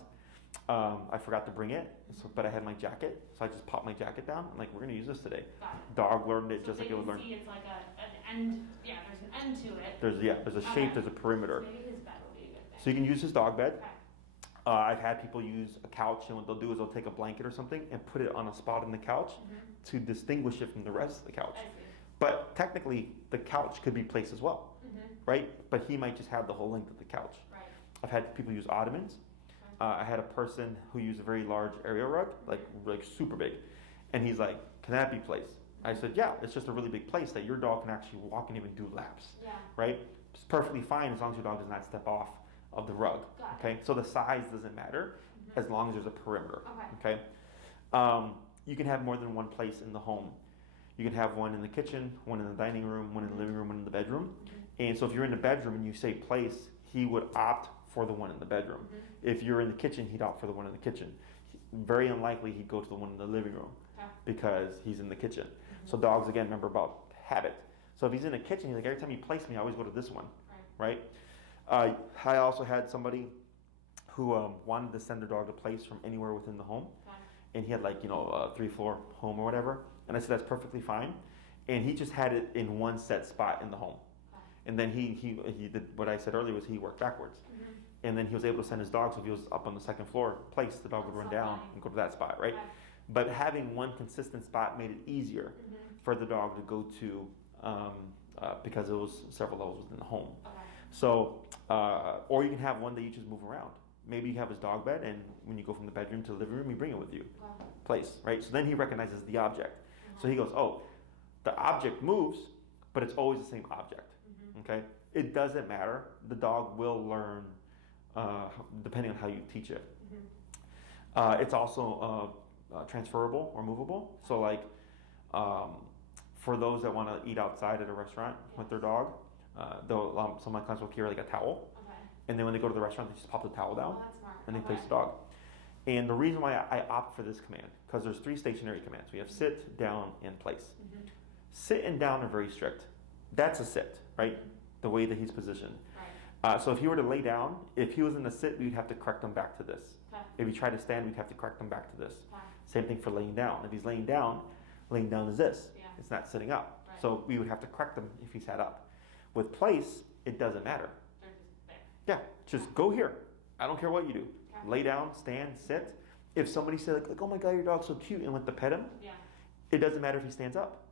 I forgot to bring it, but I had my jacket, so I just popped my jacket down. I'm like, we're going to use this today. Got it. Dog learned it So just like it would learn. See it's like an end, yeah, there's an end to it. There's a shape, there's a perimeter. So maybe his bed will be a good thing. So you can use his dog bed. Okay. I've had people use a couch, and what they'll do is they'll take a blanket or something and put it on a spot in the couch to distinguish it from the rest of the couch. I see. But technically, the couch could be placed as well, right? But he might just have the whole length of the couch. Right. I've had people use ottomans. I had a person who used a very large area rug, like super big, and he's like, "Can that be placed?" I said, "Yeah, it's just a really big place that your dog can actually walk and even do laps." Yeah. Right? It's perfectly fine as long as your dog does not step off of the rug. Okay, so the size doesn't matter as long as there's a perimeter. Okay. You can have more than one place in the home. You can have one in the kitchen, one in the dining room, one in the living room, one in the bedroom. And so if you're in the bedroom and you say place, he would opt for the one in the bedroom. If you're in the kitchen, he'd opt for the one in the kitchen. Very unlikely he'd go to the one in the living room because he's in the kitchen. So dogs, again, remember about habit. So if he's in the kitchen, he's like, every time you place me, I always go to this one, right? I also had somebody who wanted to send their dog to place from anywhere within the home. And he had like, a 3-floor home or whatever. And I said, that's perfectly fine. And he just had it in one set spot in the home. And then he did what I said earlier was he worked backwards. And then he was able to send his dog, so if he was up on the 2nd floor place, the dog would run down and go to that spot, right? But having one consistent spot made it easier for the dog to go to because it was several levels within the home. So, or you can have one that you just move around. Maybe you have his dog bed, and when you go from the bedroom to the living room, you bring it with you. Place, right? So then he recognizes the object. So he goes, oh, the object moves, but it's always the same object. Okay? It doesn't matter. The dog will learn depending on how you teach it. It's also transferable or movable. So like for those that want to eat outside at a restaurant with their dog, some of my clients will carry like a towel. And then when they go to the restaurant, they just pop the towel down and they place the dog. And the reason why I opt for this command, because there's 3 stationary commands. We have sit, down, and place. Sit and down are very strict. That's a sit, right? The way that he's positioned. So if he were to lay down, if he was in the sit, we'd have to correct him back to this. If he tried to stand, we'd have to correct him back to this. Same thing for laying down. If he's laying down is this. It's not sitting up. So we would have to correct him if he sat up. With place, it doesn't matter. Yeah, just go here. I don't care what you do. Lay down, stand, sit. If somebody said like, oh my God, your dog's so cute, and went to pet him, it doesn't matter if he stands up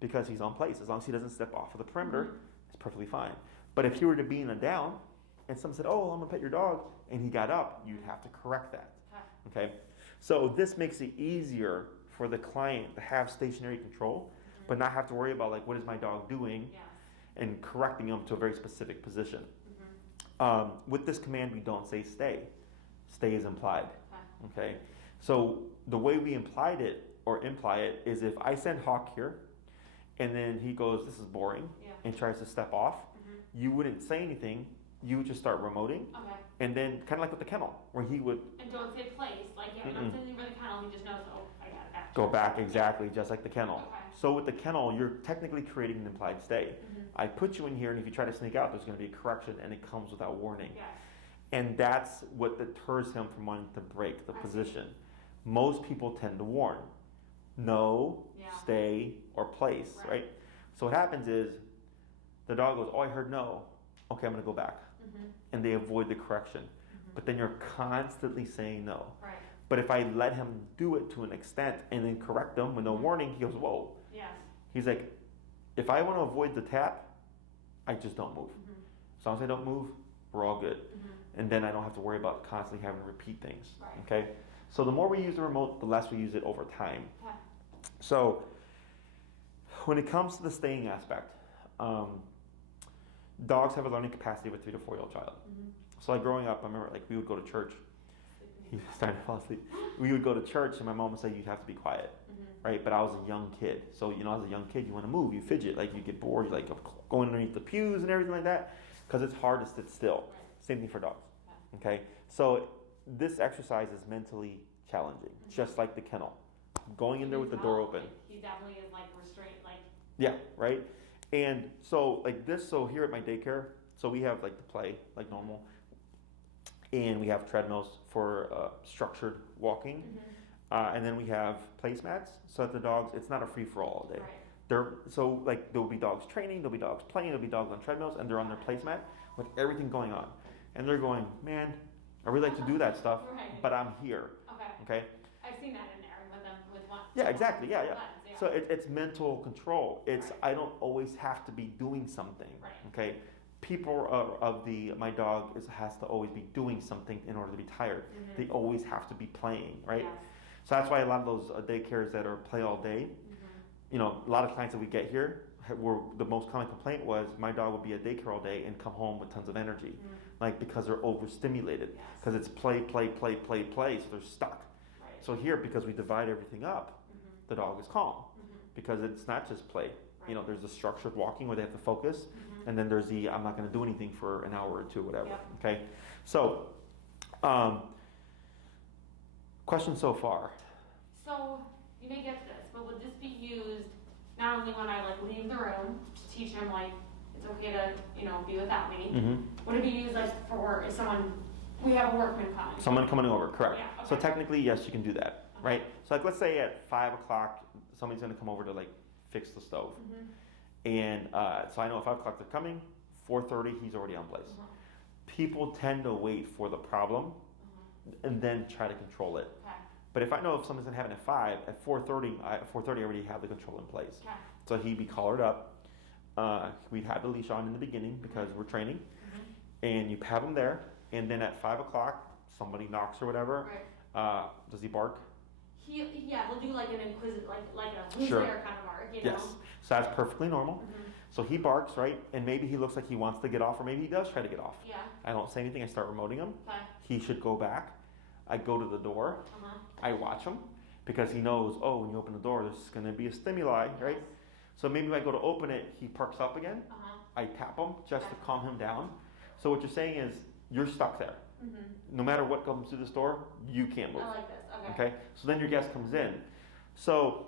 because he's on place. As long as he doesn't step off of the perimeter, it's perfectly fine. But if he were to be in a down, and someone said, oh, I'm gonna pet your dog, and he got up, you'd have to correct that. Okay? So this makes it easier for the client to have stationary control, but not have to worry about like, what is my dog doing, and correcting him to a very specific position. With this command, we don't say stay. Stay is implied. Okay? So the way we imply it is if I send Hawk here, and then he goes, this is boring, and tries to step off, you wouldn't say anything. You would just start remoting. And then kind of like with the kennel, where he would... And don't say place. Like, I'm not saying for the kennel, he just knows, oh, I got it back. Go back, exactly, just like the kennel. So with the kennel, you're technically creating an implied stay. I put you in here, and if you try to sneak out, there's going to be a correction, and it comes without warning. And that's what deters him from wanting to break the position. Most people tend to warn. No, stay, or place, right? So what happens is, the dog goes, oh, I heard no. okay, I'm going to go back. Mm-hmm. And they avoid the correction. Mm-hmm. But then you're constantly saying no. Right. But if I let him do it to an extent and then correct him with no warning, he goes, whoa. Yes. He's like, if I want to avoid the tap, I just don't move. Mm-hmm. As long as I don't move, we're all good. Mm-hmm. And then I don't have to worry about constantly having to repeat things. Right. Okay? So the more we use the remote, the less we use it over time. Okay. So when it comes to the staying aspect, dogs have a learning capacity of a 3 to 4 year old child. Mm-hmm. So like growing up, I remember like we would go to church. He's starting to fall asleep. We would go to church and my mom would say, you have to be quiet. Mm-hmm. Right? But I was a young kid. So, as a young kid, you want to move, you fidget, like you get bored, you like go underneath the pews and everything like that because it's hard to sit still. Right. Same thing for dogs. Okay? So this exercise is mentally challenging, just like the kennel. Going in there with the door open. He definitely is like restrained, like. Yeah, right? And so like this, so here at my daycare, so we have like the play, like normal, and we have treadmills for structured walking, and then we have placemats, so that the dogs, it's not a free-for-all all day. Right. So like there'll be dogs training, there'll be dogs playing, there'll be dogs on treadmills, and they're on their placemat with everything going on. And they're going, man, I really like to do that stuff, Right. but I'm here. Okay? I've seen that in there with them, with one. Yeah, exactly, yeah. Yeah. So it's mental control. It's Right. I don't always have to be doing something. Right. Okay, people my dog has to always be doing something in order to be tired. Mm-hmm. They always have to be playing, right? Yes. So that's why a lot of those daycares that are play all day, Mm-hmm. a lot of clients that we get here were the most common complaint was my dog would be at daycare all day and come home with tons of energy, Mm-hmm. like because they're overstimulated, Yes. because it's play, so they're stuck. Right. So here, because we divide everything up, Mm-hmm. the dog is calm. Mm-hmm. Because it's not just play. Right. There's the structured walking where they have to focus, Mm-hmm. and then there's the I'm not going to do anything for an hour or two, whatever. Yep. Okay. So, question so far. So you may get this, but would this be used not only when I like leave the room to teach him like it's okay to be without me? Mm-hmm. Would it be used like for if we have a workman coming? Someone coming over, correct? Yeah, okay. So technically, yes, you can do that, right? So like, let's say at 5 o'clock, somebody's going to come over to like fix the stove, Mm-hmm. and so I know at 5 o'clock they're coming. 4:30, he's already on place. Uh-huh. People tend to wait for the problem Uh-huh. and then try to control it. Okay. But if I know if something's gonna happen at 5, at 4:30, I already have the control in place. Okay. So he'd be collared up. We'd have the leash on in the beginning because we're training, Mm-hmm. and you have him there. And then at 5 o'clock, somebody knocks or whatever. Right. Does he bark? He'll do like an inquisitive, like a who's Sure. there kind of bark, Yes. So that's perfectly normal. Mm-hmm. So he barks, right? And maybe he looks like he wants to get off, or maybe he does try to get off. Yeah. I don't say anything. I start remoting him. Okay. He should go back. I go to the door. Uh-huh. I watch him because he knows, oh, when you open the door, there's going to be a stimuli, right? Yes. So maybe when I go to open it, he perks up again. Uh-huh. I tap him just to calm him down. So what you're saying is you're stuck there. Mm-hmm. No matter what comes through this door, you can't move. I like this. Okay. Okay? So then your guest comes in. So,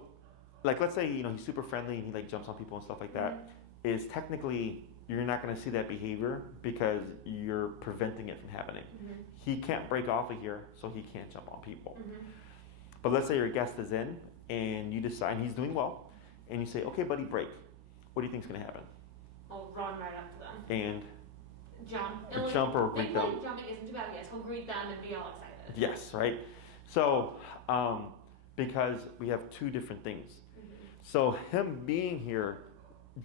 like, let's say, he's super friendly and he, like, jumps on people and stuff like that. Mm-hmm. Is technically, you're not going to see that behavior because you're preventing it from happening. Mm-hmm. He can't break off of here, so he can't jump on people. Mm-hmm. But let's say your guest is in and you decide he's doing well, and you say, okay, buddy, break. What do you think's going to happen? I'll run right up to them. And Jump or greet them. Jumping isn't too bad. Yes, he'll greet them and be all excited. Yes, right? So, because we have two different things. Mm-hmm. So him being here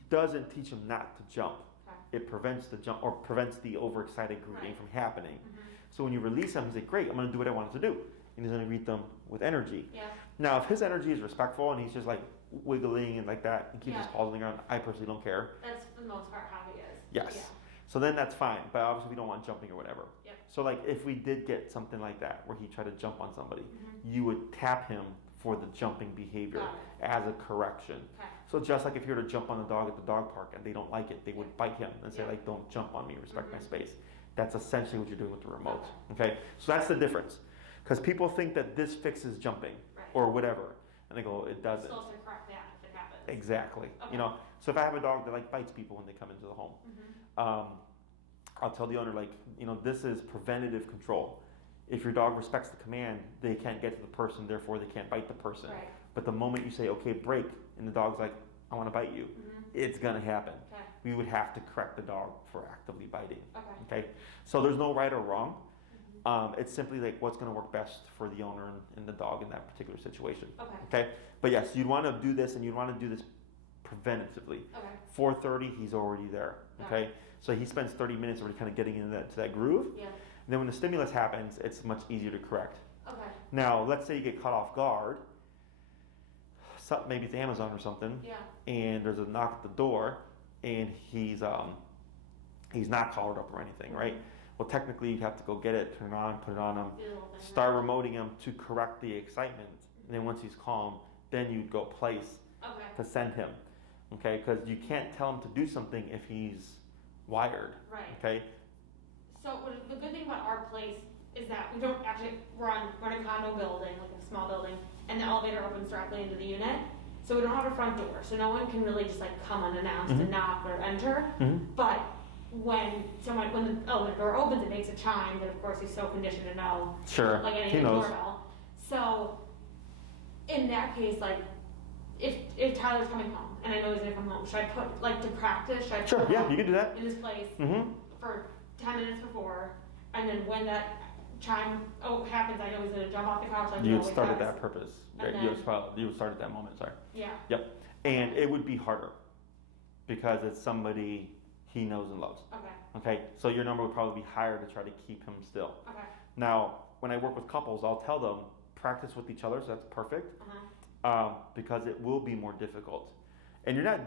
doesn't teach him not to jump. Okay. It prevents the jump or prevents the overexcited greeting Right. from happening. Mm-hmm. So when you release him, he's like, great, I'm going to do what I wanted to do. And he's going to greet them with energy. Yeah. Now, if his energy is respectful and he's just like wiggling and like that and keeps his Yeah. paws on the ground, I personally don't care. That's for the most part how he is. Yes. Yeah. So then that's fine. But obviously we don't want jumping or whatever. Yep. So like if we did get something like that where he tried to jump on somebody, Mm-hmm. you would tap him for the jumping behavior Got as a correction. Okay. So just like if you were to jump on a dog at the dog park and they don't like it, they would bite him and say Yeah. like, don't jump on me, respect my Mhm. space. That's essentially what you're doing with the remote. Okay? So that's the difference. Because people think that this fixes jumping Right. or whatever. And they go, it doesn't. Supposed to correct that if it happens. Exactly. Okay. You know, so if I have a dog that like bites people when they come into the home, Mm-hmm. I'll tell the owner like, this is preventative control. If your dog respects the command, they can't get to the person, therefore they can't bite the person. Right. But the moment you say, okay, break, and the dog's like, I want to bite you, Mm-hmm. it's gonna happen. Okay. we would have to correct the dog for actively biting. Okay. Okay, so there's no right or wrong. Mhm. It's simply like what's going to work best for the owner and the dog in that particular situation. Okay. Okay, but yes, you'd want to do this, and you'd want to do this preventatively. Okay. 4:30, he's already there. Okay, so he spends 30 minutes already kind of getting into that groove. Yeah. And then when the stimulus happens, it's much easier to correct. Okay. Now, let's say you get caught off guard. Maybe it's Amazon or something, Yeah. and there's a knock at the door, and he's not collared up or anything, right? Well, technically, you'd have to go get it, turn it on, put it on him, start remoting him to correct the excitement. And then once he's calm, then you'd go place Okay. to send him, okay? Because you can't tell him to do something if he's wired, Right. okay? So the good thing about our place is that we don't actually run a condo building, like a small building, and the elevator opens directly into the unit. So we don't have a front door, so no one can really just like come unannounced and knock or enter. Mm-hmm. But when the elevator door opens, it makes a chime that of course he's so conditioned to know. Sure, Like he any knows. doorbell. So in that case, like if Tyler's coming home and I know he's gonna come home, should I put like to practice? Should I Sure, put yeah, him you can do that. in this place Mm-hmm. for 10 minutes before, and then when that chime happens, I know he's gonna jump off the couch. Like You he would always start at does. that purpose. And Right? then- You would start at that moment, sorry. Yeah. Yep. And it would be harder because it's somebody he knows and loves. Okay. Okay, so your number would probably be higher to try to keep him still. Okay. Now, when I work with couples, I'll tell them practice with each other, so that's perfect, because it will be more difficult. And you're not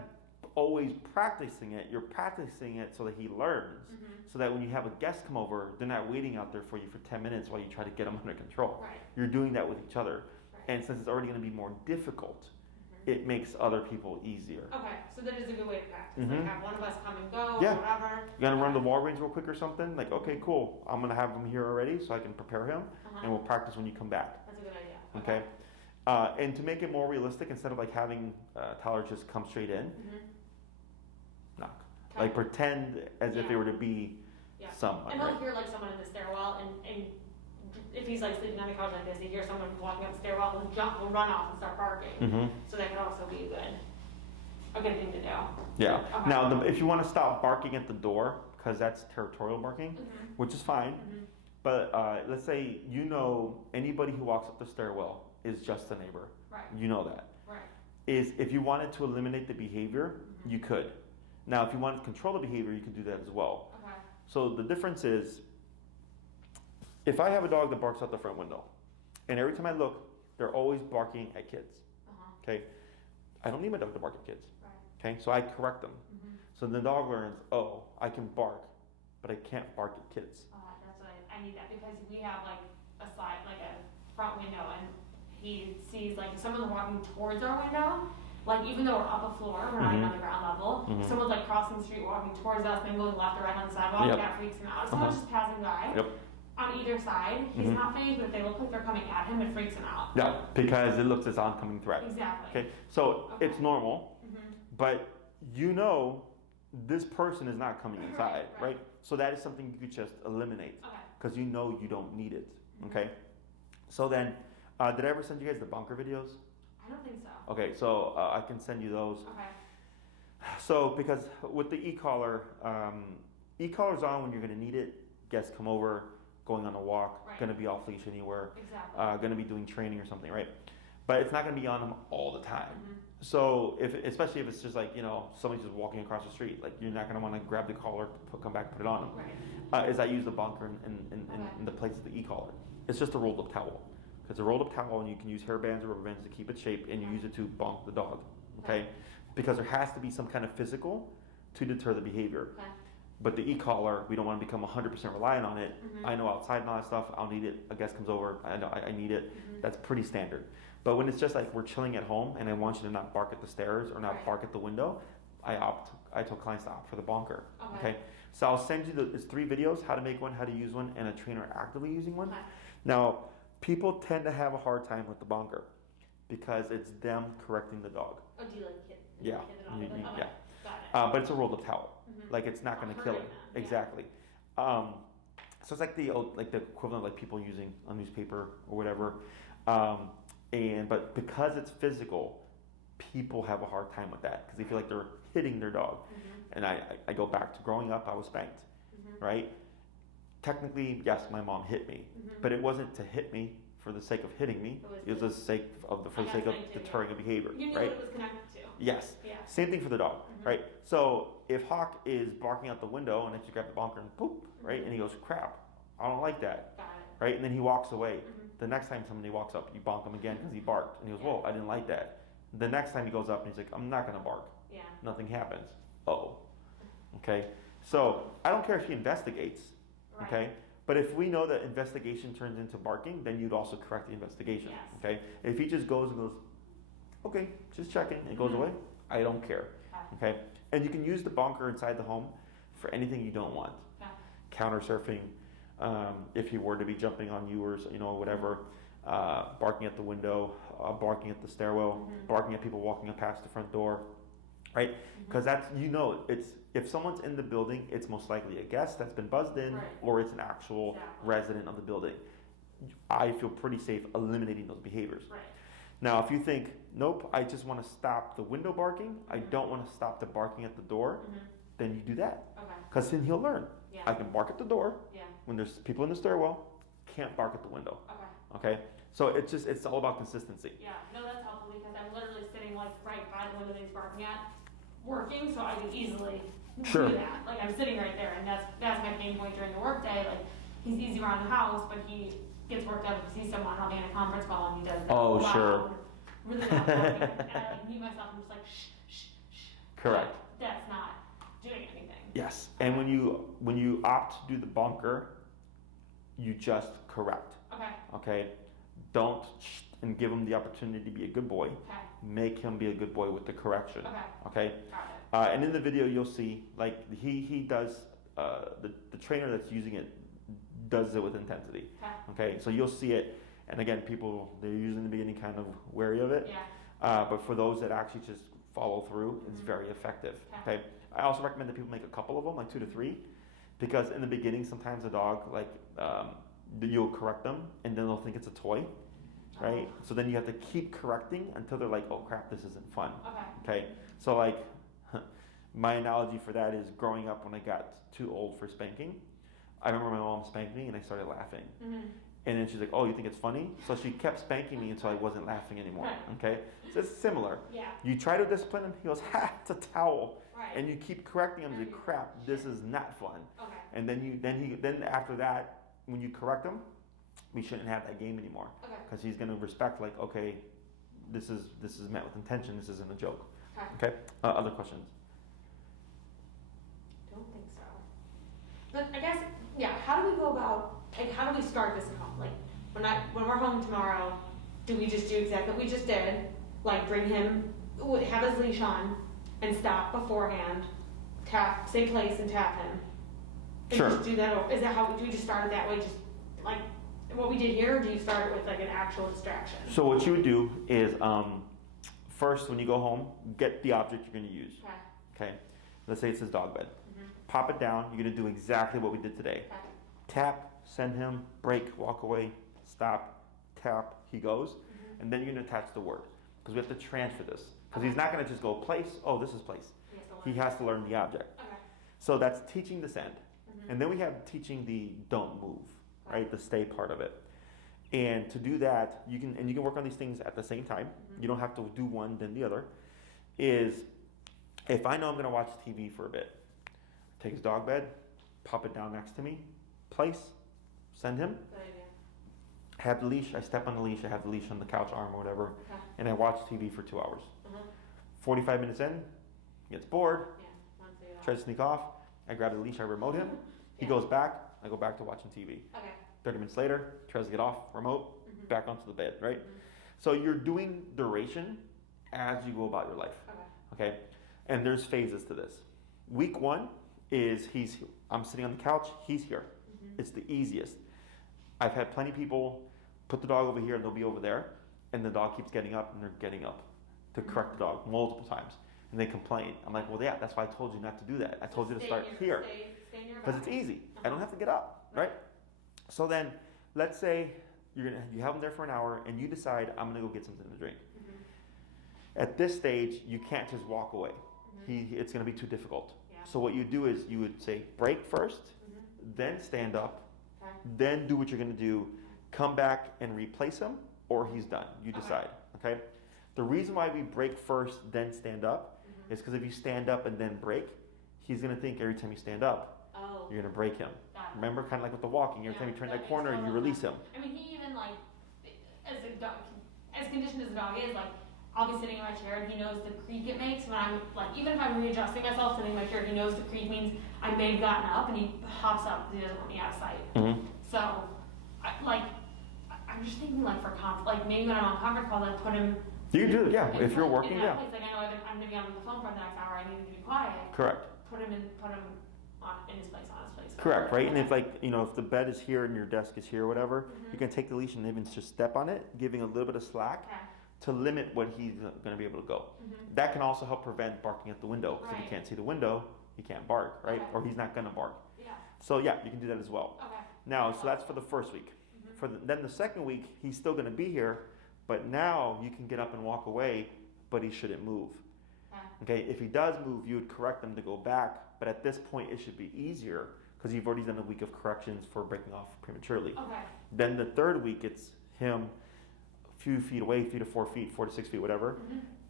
always practicing it, you're practicing it so that he learns, so that when you have a guest come over, they're not waiting out there for you for 10 minutes while you try to get them under control. Right. You're doing that with each other. Right. And since it's already going to be more difficult, it makes other people easier. Okay. So that is a good way to practice. Mhm. Like have one of us come and go Yeah. or whatever. You gotta run the Walgreens real quick or something? Like, okay, cool. I'm gonna have him here already so I can prepare him, and we'll practice when you come back. That's a good idea. Okay? And to make it more realistic, instead of like having Tyler just come straight in, knock. Okay. Like pretend as if it Yeah. were to be Yeah. someone. And he'll Right? hear like someone in the stairwell, and if he's like sleeping on the couch like this, he hears someone walking up the stairwell, he'll run off and start barking. Mm-hmm. So that could also be a good thing to do. Yeah. Okay. Now, if you want to stop barking at the door, because that's territorial barking, which is fine. But let's say you know anybody who walks up the stairwell is just a neighbor. Right. You know that. Right. Is if you wanted to eliminate the behavior, you could. Now, if you wanted to control the behavior, you could do that as well. Okay. So the difference is, if I have a dog that barks out the front window, and every time I look, they're always barking at kids. Okay, I don't need my dog to bark at kids. Right. Okay, so I correct them. So the dog learns, oh, I can bark, but I can't bark at kids. That's what I need that because we have like a side, like a front window, and he sees like if someone's walking towards our window, like even though we're up a floor, we're not even on the ground level. If someone's like crossing the street, walking towards us, then going left or right on the sidewalk, Yep. that freaks him out. If someone's just passing by Yep. on either side, he's not phased, but if they look like they're coming at him, it freaks him out. Yeah, because it looks as oncoming threat. Exactly. Okay, so Okay. it's normal, but you know this person is not coming inside, Right. right? So that is something you could just eliminate Okay. because you know you don't need it. Okay. So then, did I ever send you guys the bunker videos? I don't think so. Okay, so I can send you those. Okay. So because with the e-collar, e-collar's on when you're going to need it. Guests come over, going on a walk, Right. going to be off leash anywhere, Exactly. going to be doing training or something, right? But it's not going to be on them all the time. So especially if it's just like, somebody's just walking across the street, like you're not going to want to grab the collar, come back, put it on them. Right. Is I use the bunker in the place of the e-collar. It's just a rolled up towel. It's a rolled up towel and you can use hair bands or rubber bands to keep it shape and you use it to bonk the dog, okay? Because there has to be some kind of physical to deter the behavior. Okay. But the e-collar, we don't want to become 100% reliant on it. I know outside and all that stuff, I'll need it. A guest comes over, I know I need it. That's pretty standard. But when it's just like we're chilling at home and I want you to not bark at the stairs or not Right. bark at the window, I tell clients to opt for the bonker. Okay. So I'll send you it's 3 videos, how to make one, how to use one, and a trainer actively using one. Okay. Now, people tend to have a hard time with the bonker because it's them correcting the dog. Oh, do you like hit? Yeah. Hit it on You- the- you- okay. yeah. Got it. But it's a rolled up towel. Like it's not going to kill it. Hurting them, yeah. Exactly. So it's like the equivalent of like people using a newspaper or whatever. But because it's physical, people have a hard time with that because they feel like they're hitting their dog. And I go back to growing up, I was spanked, right? Technically, yes, my mom hit me, but it wasn't to hit me for the sake of hitting me. It was for the sake of deterring a behavior, You knew right? what it was connected to. Yes. Yeah. Same thing for the dog, right? So if Hawk is barking out the window and then you grab the bonker and poop, right? And he goes, crap, I don't like that, Got it. right? And then he walks away. The next time somebody walks up, you bonk him again because he barked. And he goes, whoa, I didn't like that. The next time he goes up and he's like, I'm not going to bark. Yeah. Nothing happens. Uh-oh. Okay? So I don't care if he investigates, Right. okay? But if we know that investigation turns into barking, then you'd also correct the investigation, Yes. okay? If he just goes and goes, okay, just checking, and goes away, I don't care, okay? And you can use the bonker inside the home for anything you don't want. Okay. Counter surfing, if he were to be jumping on you or whatever, barking at the window, barking at the stairwell, barking at people walking up past the front door, right? Because that's, it's if someone's in the building, it's most likely a guest that's been buzzed in, Right. or it's an actual resident of the building. I feel pretty safe eliminating those behaviors. Right. Now, if you think, nope, I just want to stop the window barking, I don't want to stop the barking at the door, then you do that. Okay. Because then he'll learn. Yeah. I can bark at the door Yeah. when there's people in the stairwell, can't bark at the window. Okay. Okay? So it's all about consistency. Yeah. No, that's helpful because I'm literally sitting like right by the window that he's barking at, working, so I could easily Sure. do that. Like I'm sitting right there, and that's my pain point during the workday. Like he's easy around the house, but he gets worked up if he sees someone on a conference call and he does. Oh, loud, sure. Really loud barking, and I like mute myself and just like shh, shh, shh. Correct. Like, that's not doing anything. Yes. And when you opt to do the bonker, you just correct. Okay. Okay? Don't and give him the opportunity to be a good boy. Okay. Make him be a good boy with the correction. Okay. Okay? Got it. And in the video you'll see, like he does, the trainer that's using it does it with intensity. Okay. Okay? So you'll see it, and again, people, they're usually in the beginning kind of wary of it. Yeah. But for those that actually just follow through, it's very effective. Okay? I also recommend that people make a couple of them, like 2 to 3, because in the beginning, sometimes a dog, like, you'll correct them, and then they'll think it's a toy, right? So then you have to keep correcting until they're like, oh crap, this isn't fun. Okay. Okay? So like, my analogy for that is growing up when I got too old for spanking, I remember my mom spanked me and I started laughing. And then she's like, oh, you think it's funny? So she kept spanking me until I wasn't laughing anymore. Okay? So it's similar. Yeah. You try to discipline him, he goes, ha, it's a towel. Right. And you keep correcting him, he's like, crap, this is not fun. Okay. And then after that, when you correct him, we shouldn't have that game anymore. Okay. Because he's gonna respect, like, okay, this is meant with intention, this isn't a joke. Okay. Okay? Other questions? Don't think so. But I guess, yeah, how do we go about, like, how do we start this at home? Like, when we're home tomorrow, do we just do exactly what we just did? Like, bring him, have his leash on, and stop beforehand, tap, say place and tap him? And Sure. just do that, or is that how, do we just start it that way, just like what we did here, or do you start it with like an actual distraction? So what you would do is, first, when you go home, get the object you're gonna use. Okay. Okay? Let's say it's his dog bed. Pop it down, you're gonna do exactly what we did today. Okay. Tap, send him, break, walk away, stop, tap, he goes, and then you're gonna attach the word. Because we have to transfer this. Because he's not gonna just go place, oh, this is place. He has to learn the object. Okay. So that's teaching the send. And then we have teaching the don't move, right? The stay part of it. And to do that, you can work on these things at the same time. You don't have to do one, then the other. Is if I know I'm gonna watch TV for a bit, take his dog bed, pop it down next to me, place, send him, Good idea. have the leash, I step on the leash, I have the leash on the couch arm or whatever, Okay. and I watch TV for 2 hours. 45 minutes in, he gets bored, Yeah. Once they get off. tries to sneak off, I grab the leash, I remote him, he Yeah. goes back, I go back to watching TV. Okay. 30 minutes later, tries to get off, remote, back onto the bed, right? So you're doing duration as you go about your life, Okay. okay? And there's phases to this. Week 1 is I'm sitting on the couch, he's here. It's the easiest. I've had plenty of people put the dog over here and they'll be over there, and the dog keeps getting up and they're getting up to correct the dog multiple times. And they complain. I'm like, well, yeah, that's why I told you not to do that. I told you to Stay start here. Stay in your Because it's body. easy. I don't have to get up, right? So then, let's say you have them there for an hour and you decide, I'm going to go get something to drink. At this stage, you can't just walk away. It's going to be too difficult. Yeah. So what you do is you would say break first, then stand up, Okay. then do what you're going to do, come back and replace him, or he's done. You decide. Okay. The reason why we break first, then stand up, is because if you stand up and then break, he's going to think every time you stand up, you're going to break him. Remember, kind of like with the walking, every time you turn that corner, you release him. I mean, he even like, as conditioned as a dog is, like, I'll be sitting in my chair and he knows the creak it makes when I'm like, even if I'm readjusting myself sitting in my chair, he knows the creak means I may have gotten up and he hops up because he doesn't want me out of sight. So, I'm just thinking like for like maybe when I'm on conference calls, I put him. You can do it, yeah. If you're working, in yeah. Place. Like I know I'm gonna be on the phone for the next hour. I need him to be quiet. Correct. Put him in his place, on his place. Correct, right? And if if the bed is here and your desk is here or whatever, you can take the leash and even just step on it, giving a little bit of slack to limit what he's going to be able to go. That can also help prevent barking at the window, because if he can't see the window, he can't bark, right? Or he's not going to bark. Yeah. So yeah, you can do that as well. Okay. Now, so that's for the first week. Then the second week, he's still going to be here, but now you can get up and walk away, but he shouldn't move. Okay, if he does move, you would correct him to go back, but at this point it should be easier because you've already done a week of corrections for breaking off prematurely. Okay. Then the third week, it's him a few feet away, 3 to 4 feet, 4 to 6 feet, whatever.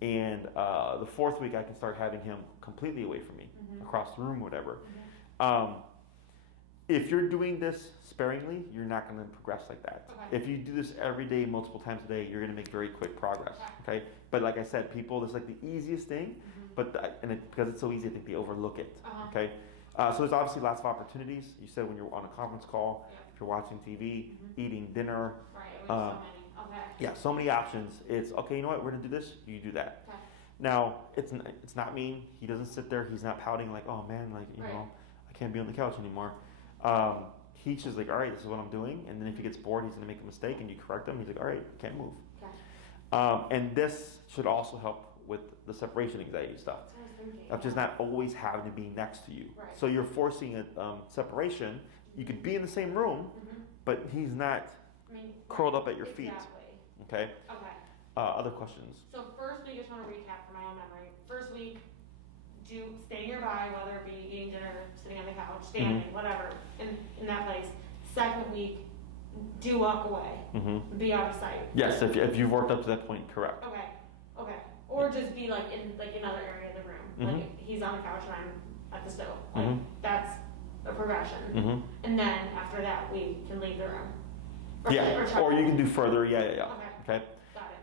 And the fourth week, I can start having him completely away from me, across the room, whatever. If you're doing this sparingly, you're not going to progress like that. Okay. If you do this every day, multiple times a day, you're going to make very quick progress. Okay. But like I said, people, this is like the easiest thing, but because it's so easy, I think they overlook it. Okay. So there's obviously lots of opportunities. You said when you're on a conference call, if you're watching TV, eating dinner. Right. So many. Okay. Yeah, so many options. It's okay. You know what? We're going to do this. You do that. Okay. Now, it's not mean. He doesn't sit there. He's not pouting like, oh man, like you know, I can't be on the couch anymore. He's just like, all right, this is what I'm doing. And then if he gets bored, he's going to make a mistake, and you correct him. He's like, all right, can't move. Okay. And this should also help with the separation anxiety stuff, of just not always having to be next to you. Right. So you're forcing a separation. You could be in the same room, but he's not curled up at your feet. Okay. Okay. Other questions? So first week, I just want to recap for my own memory. First week, stay nearby, whether it be eating dinner, sitting on the couch, standing, whatever, in that place. Second week, do walk away, be out of sight. Yes, if you've worked up to that point, correct. Okay. Or just be like in another area of the room, like he's on the couch and I'm at the stove. Like that's a progression. And then after that, we can leave the room. Or you can do further. Yeah. Okay.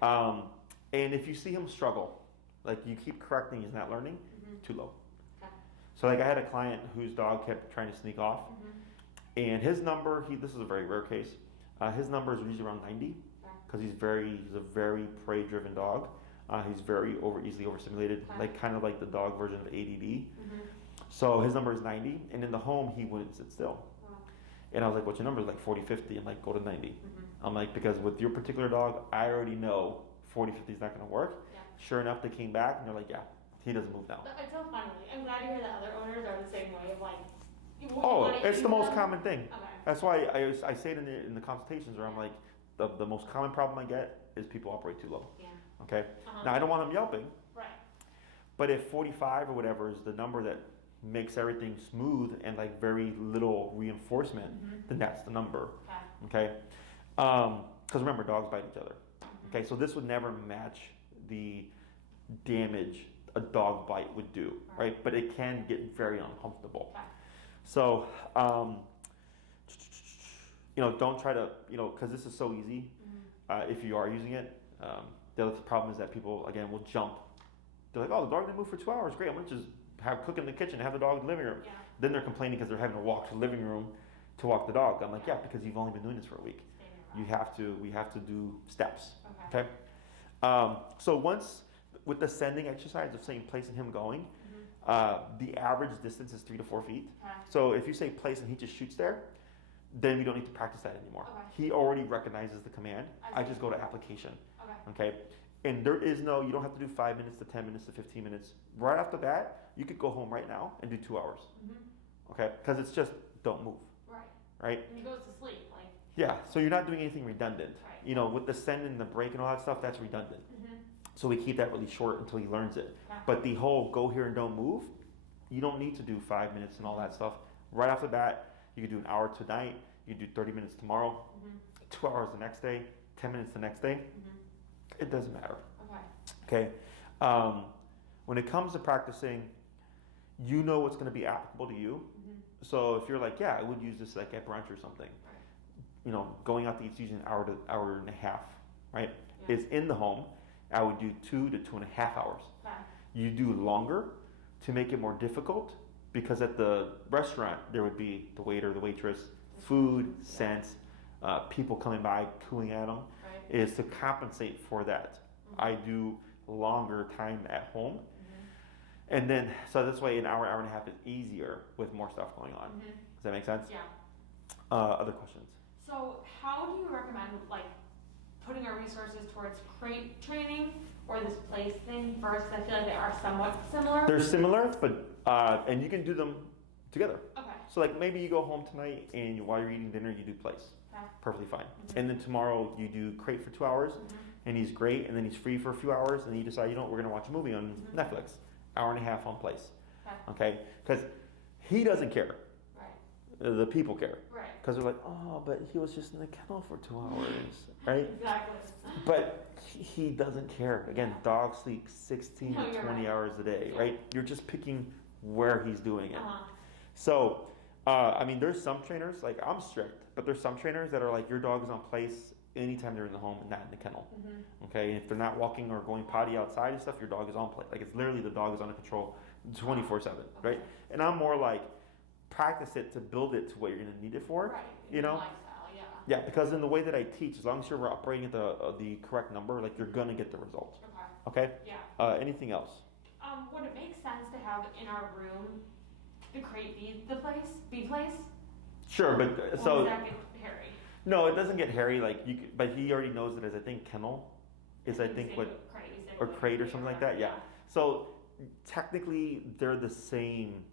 Got it. And if you see him struggle, like you keep correcting, he's not learning, too low. Okay. So like I had a client whose dog kept trying to sneak off, and his number, this is a very rare case, his number is usually around 90, because he's a very prey-driven dog. He's very easily overstimulated, like kind of like the dog version of ADD. So his number is 90, and in the home he wouldn't sit still. Wow. And I was like, what's your number? Like 40, 50, and like go to 90. I'm like, because with your particular dog, I already know 40, 50 is not going to work. Yeah. Sure enough, they came back and they're like, yeah, he doesn't move now. It's so funny. I'm glad to hear that other owners are the same way of like. It's the most common thing. Okay. That's why I say it in the consultations where I'm like, the most common problem I get is people operate too low. Yeah. Okay. Now I don't want them yelping. Right. But if 45 or whatever is the number that makes everything smooth and like very little reinforcement, then that's the number. Okay. Because remember, dogs bite each other. Okay. So this would never match the damage a dog bite would do, right? But it can get very uncomfortable. Okay. So, don't try to, because this is so easy. If you are using it, the other problem is that people again will jump. They're like, "Oh, the dog didn't move for 2 hours. Great, I'm gonna just cook in the kitchen and have the dog in the living room." Yeah. Then they're complaining because they're having to walk to the living room to walk the dog. I'm like, yeah, because you've only been doing this for a week. We have to do steps. Okay. So once with the sending exercise of saying place and him going, the average distance is 3 to 4 feet. Okay. So if you say place and he just shoots there, then we don't need to practice that anymore. Okay. He already recognizes the command. I just go to application. Okay. And you don't have to do 5 minutes to 10 minutes to 15 minutes. Right off the bat, you could go home right now and do 2 hours. Okay. Because it's just don't move. Right. And he goes to sleep. Yeah. So you're not doing anything redundant. Right. With the send and the break and all that stuff, that's redundant. So we keep that really short until he learns it. Okay. But the whole go here and don't move, you don't need to do 5 minutes and all that stuff. Right off the bat, you can do an hour tonight, you can do 30 minutes tomorrow, 2 hours the next day, 10 minutes the next day. It doesn't matter. Okay. When it comes to practicing, you know what's going to be applicable to you. So if you're like, yeah, I would use this like at brunch or something. You know, going out to eat usually an hour to hour and a half, right? Yeah. It's in the home. I would do 2 to 2.5 hours. Okay. You do longer to make it more difficult because at the restaurant there would be the waiter, the waitress, food, scents, people coming by cooing at them. Right. Is to compensate for that. I do longer time at home. And then, so that's why an hour, hour and a half is easier with more stuff going on. Does that make sense? Yeah. Other questions? So how do you recommend like putting our resources towards crate training or this place thing first? I feel like they are somewhat similar. They're similar, but and you can do them together. Okay. So like maybe you go home tonight and while you're eating dinner you do place. Okay. Perfectly fine. And then tomorrow you do crate for 2 hours and he's great and then he's free for a few hours and you decide, you know what, we're gonna watch a movie on Netflix. Hour and a half on place. Okay? Because he doesn't care. Right. The people care. Right. Because they're like, oh, but he was just in the kennel for 2 hours, right? Exactly. But he doesn't care. Again, dogs sleep 16 No, to you're 20 right. hours a day, right? You're just picking where he's doing it. Uh-huh. So, I mean, there's some trainers, like I'm strict, but there's some trainers that are like, your dog is on place anytime they're in the home and not in the kennel. Okay, and if they're not walking or going potty outside and stuff, your dog is on play. Like it's literally the dog is under control 24/7, right? And I'm more like practice it to build it to what you're gonna need it for. Right. You know? Lifestyle, yeah. Yeah, because in the way that I teach, as long as you're operating at the correct number, like you're gonna get the result. Okay. Okay. Yeah. Anything else? Would it make sense to have in our room the crate be place? Sure, but Or so does that get hairy? no, it doesn't get hairy. Like you, but he already knows it as I think kennel is I think what or crate or something like that. Yeah. So technically they're the same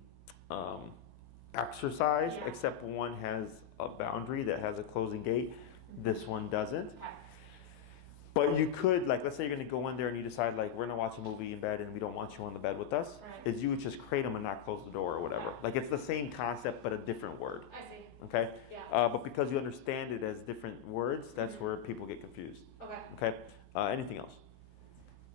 exercise, except one has a boundary that has a closing gate. This one doesn't. Okay. But you could, like, let's say you're going to go in there and you decide, like, we're going to watch a movie in bed and we don't want you on the bed with us. Right. Is you would just crate them and not close the door or whatever. Okay. Like, it's the same concept but a different word. I see. Okay? Yeah. But because you understand it as different words, that's where people get confused. Okay. Okay? Anything else?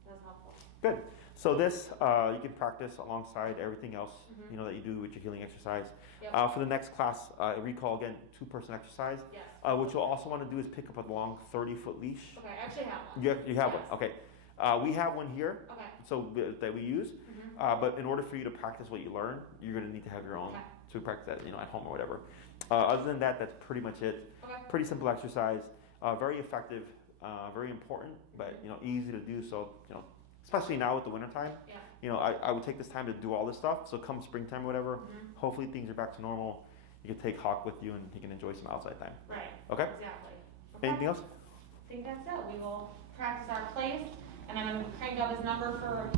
That's helpful. Good. So this, you can practice alongside everything else, you know, that you do with your healing exercise. Yep. For the next class, recall again, 2-person exercise. Yes. What you'll also want to do is pick up a long 30-foot leash. Okay, I actually have one. You have Yes. one. Okay. We have one here, Okay. so that we use. But in order for you to practice what you learn, you're going to need to have your own to practice that, you know, at home or whatever. Other than that, that's pretty much it. Okay. Pretty simple exercise, very effective, very important, but you know, easy to do. So you know, especially now with the winter time, Yeah. you know, I would take this time to do all this stuff. So come springtime or whatever, hopefully things are back to normal. You can take Hawk with you and he can enjoy some outside time. Right. Okay? Exactly. Okay. Anything else? I think that's it. We will practice our place, and I'm going to crank up his number for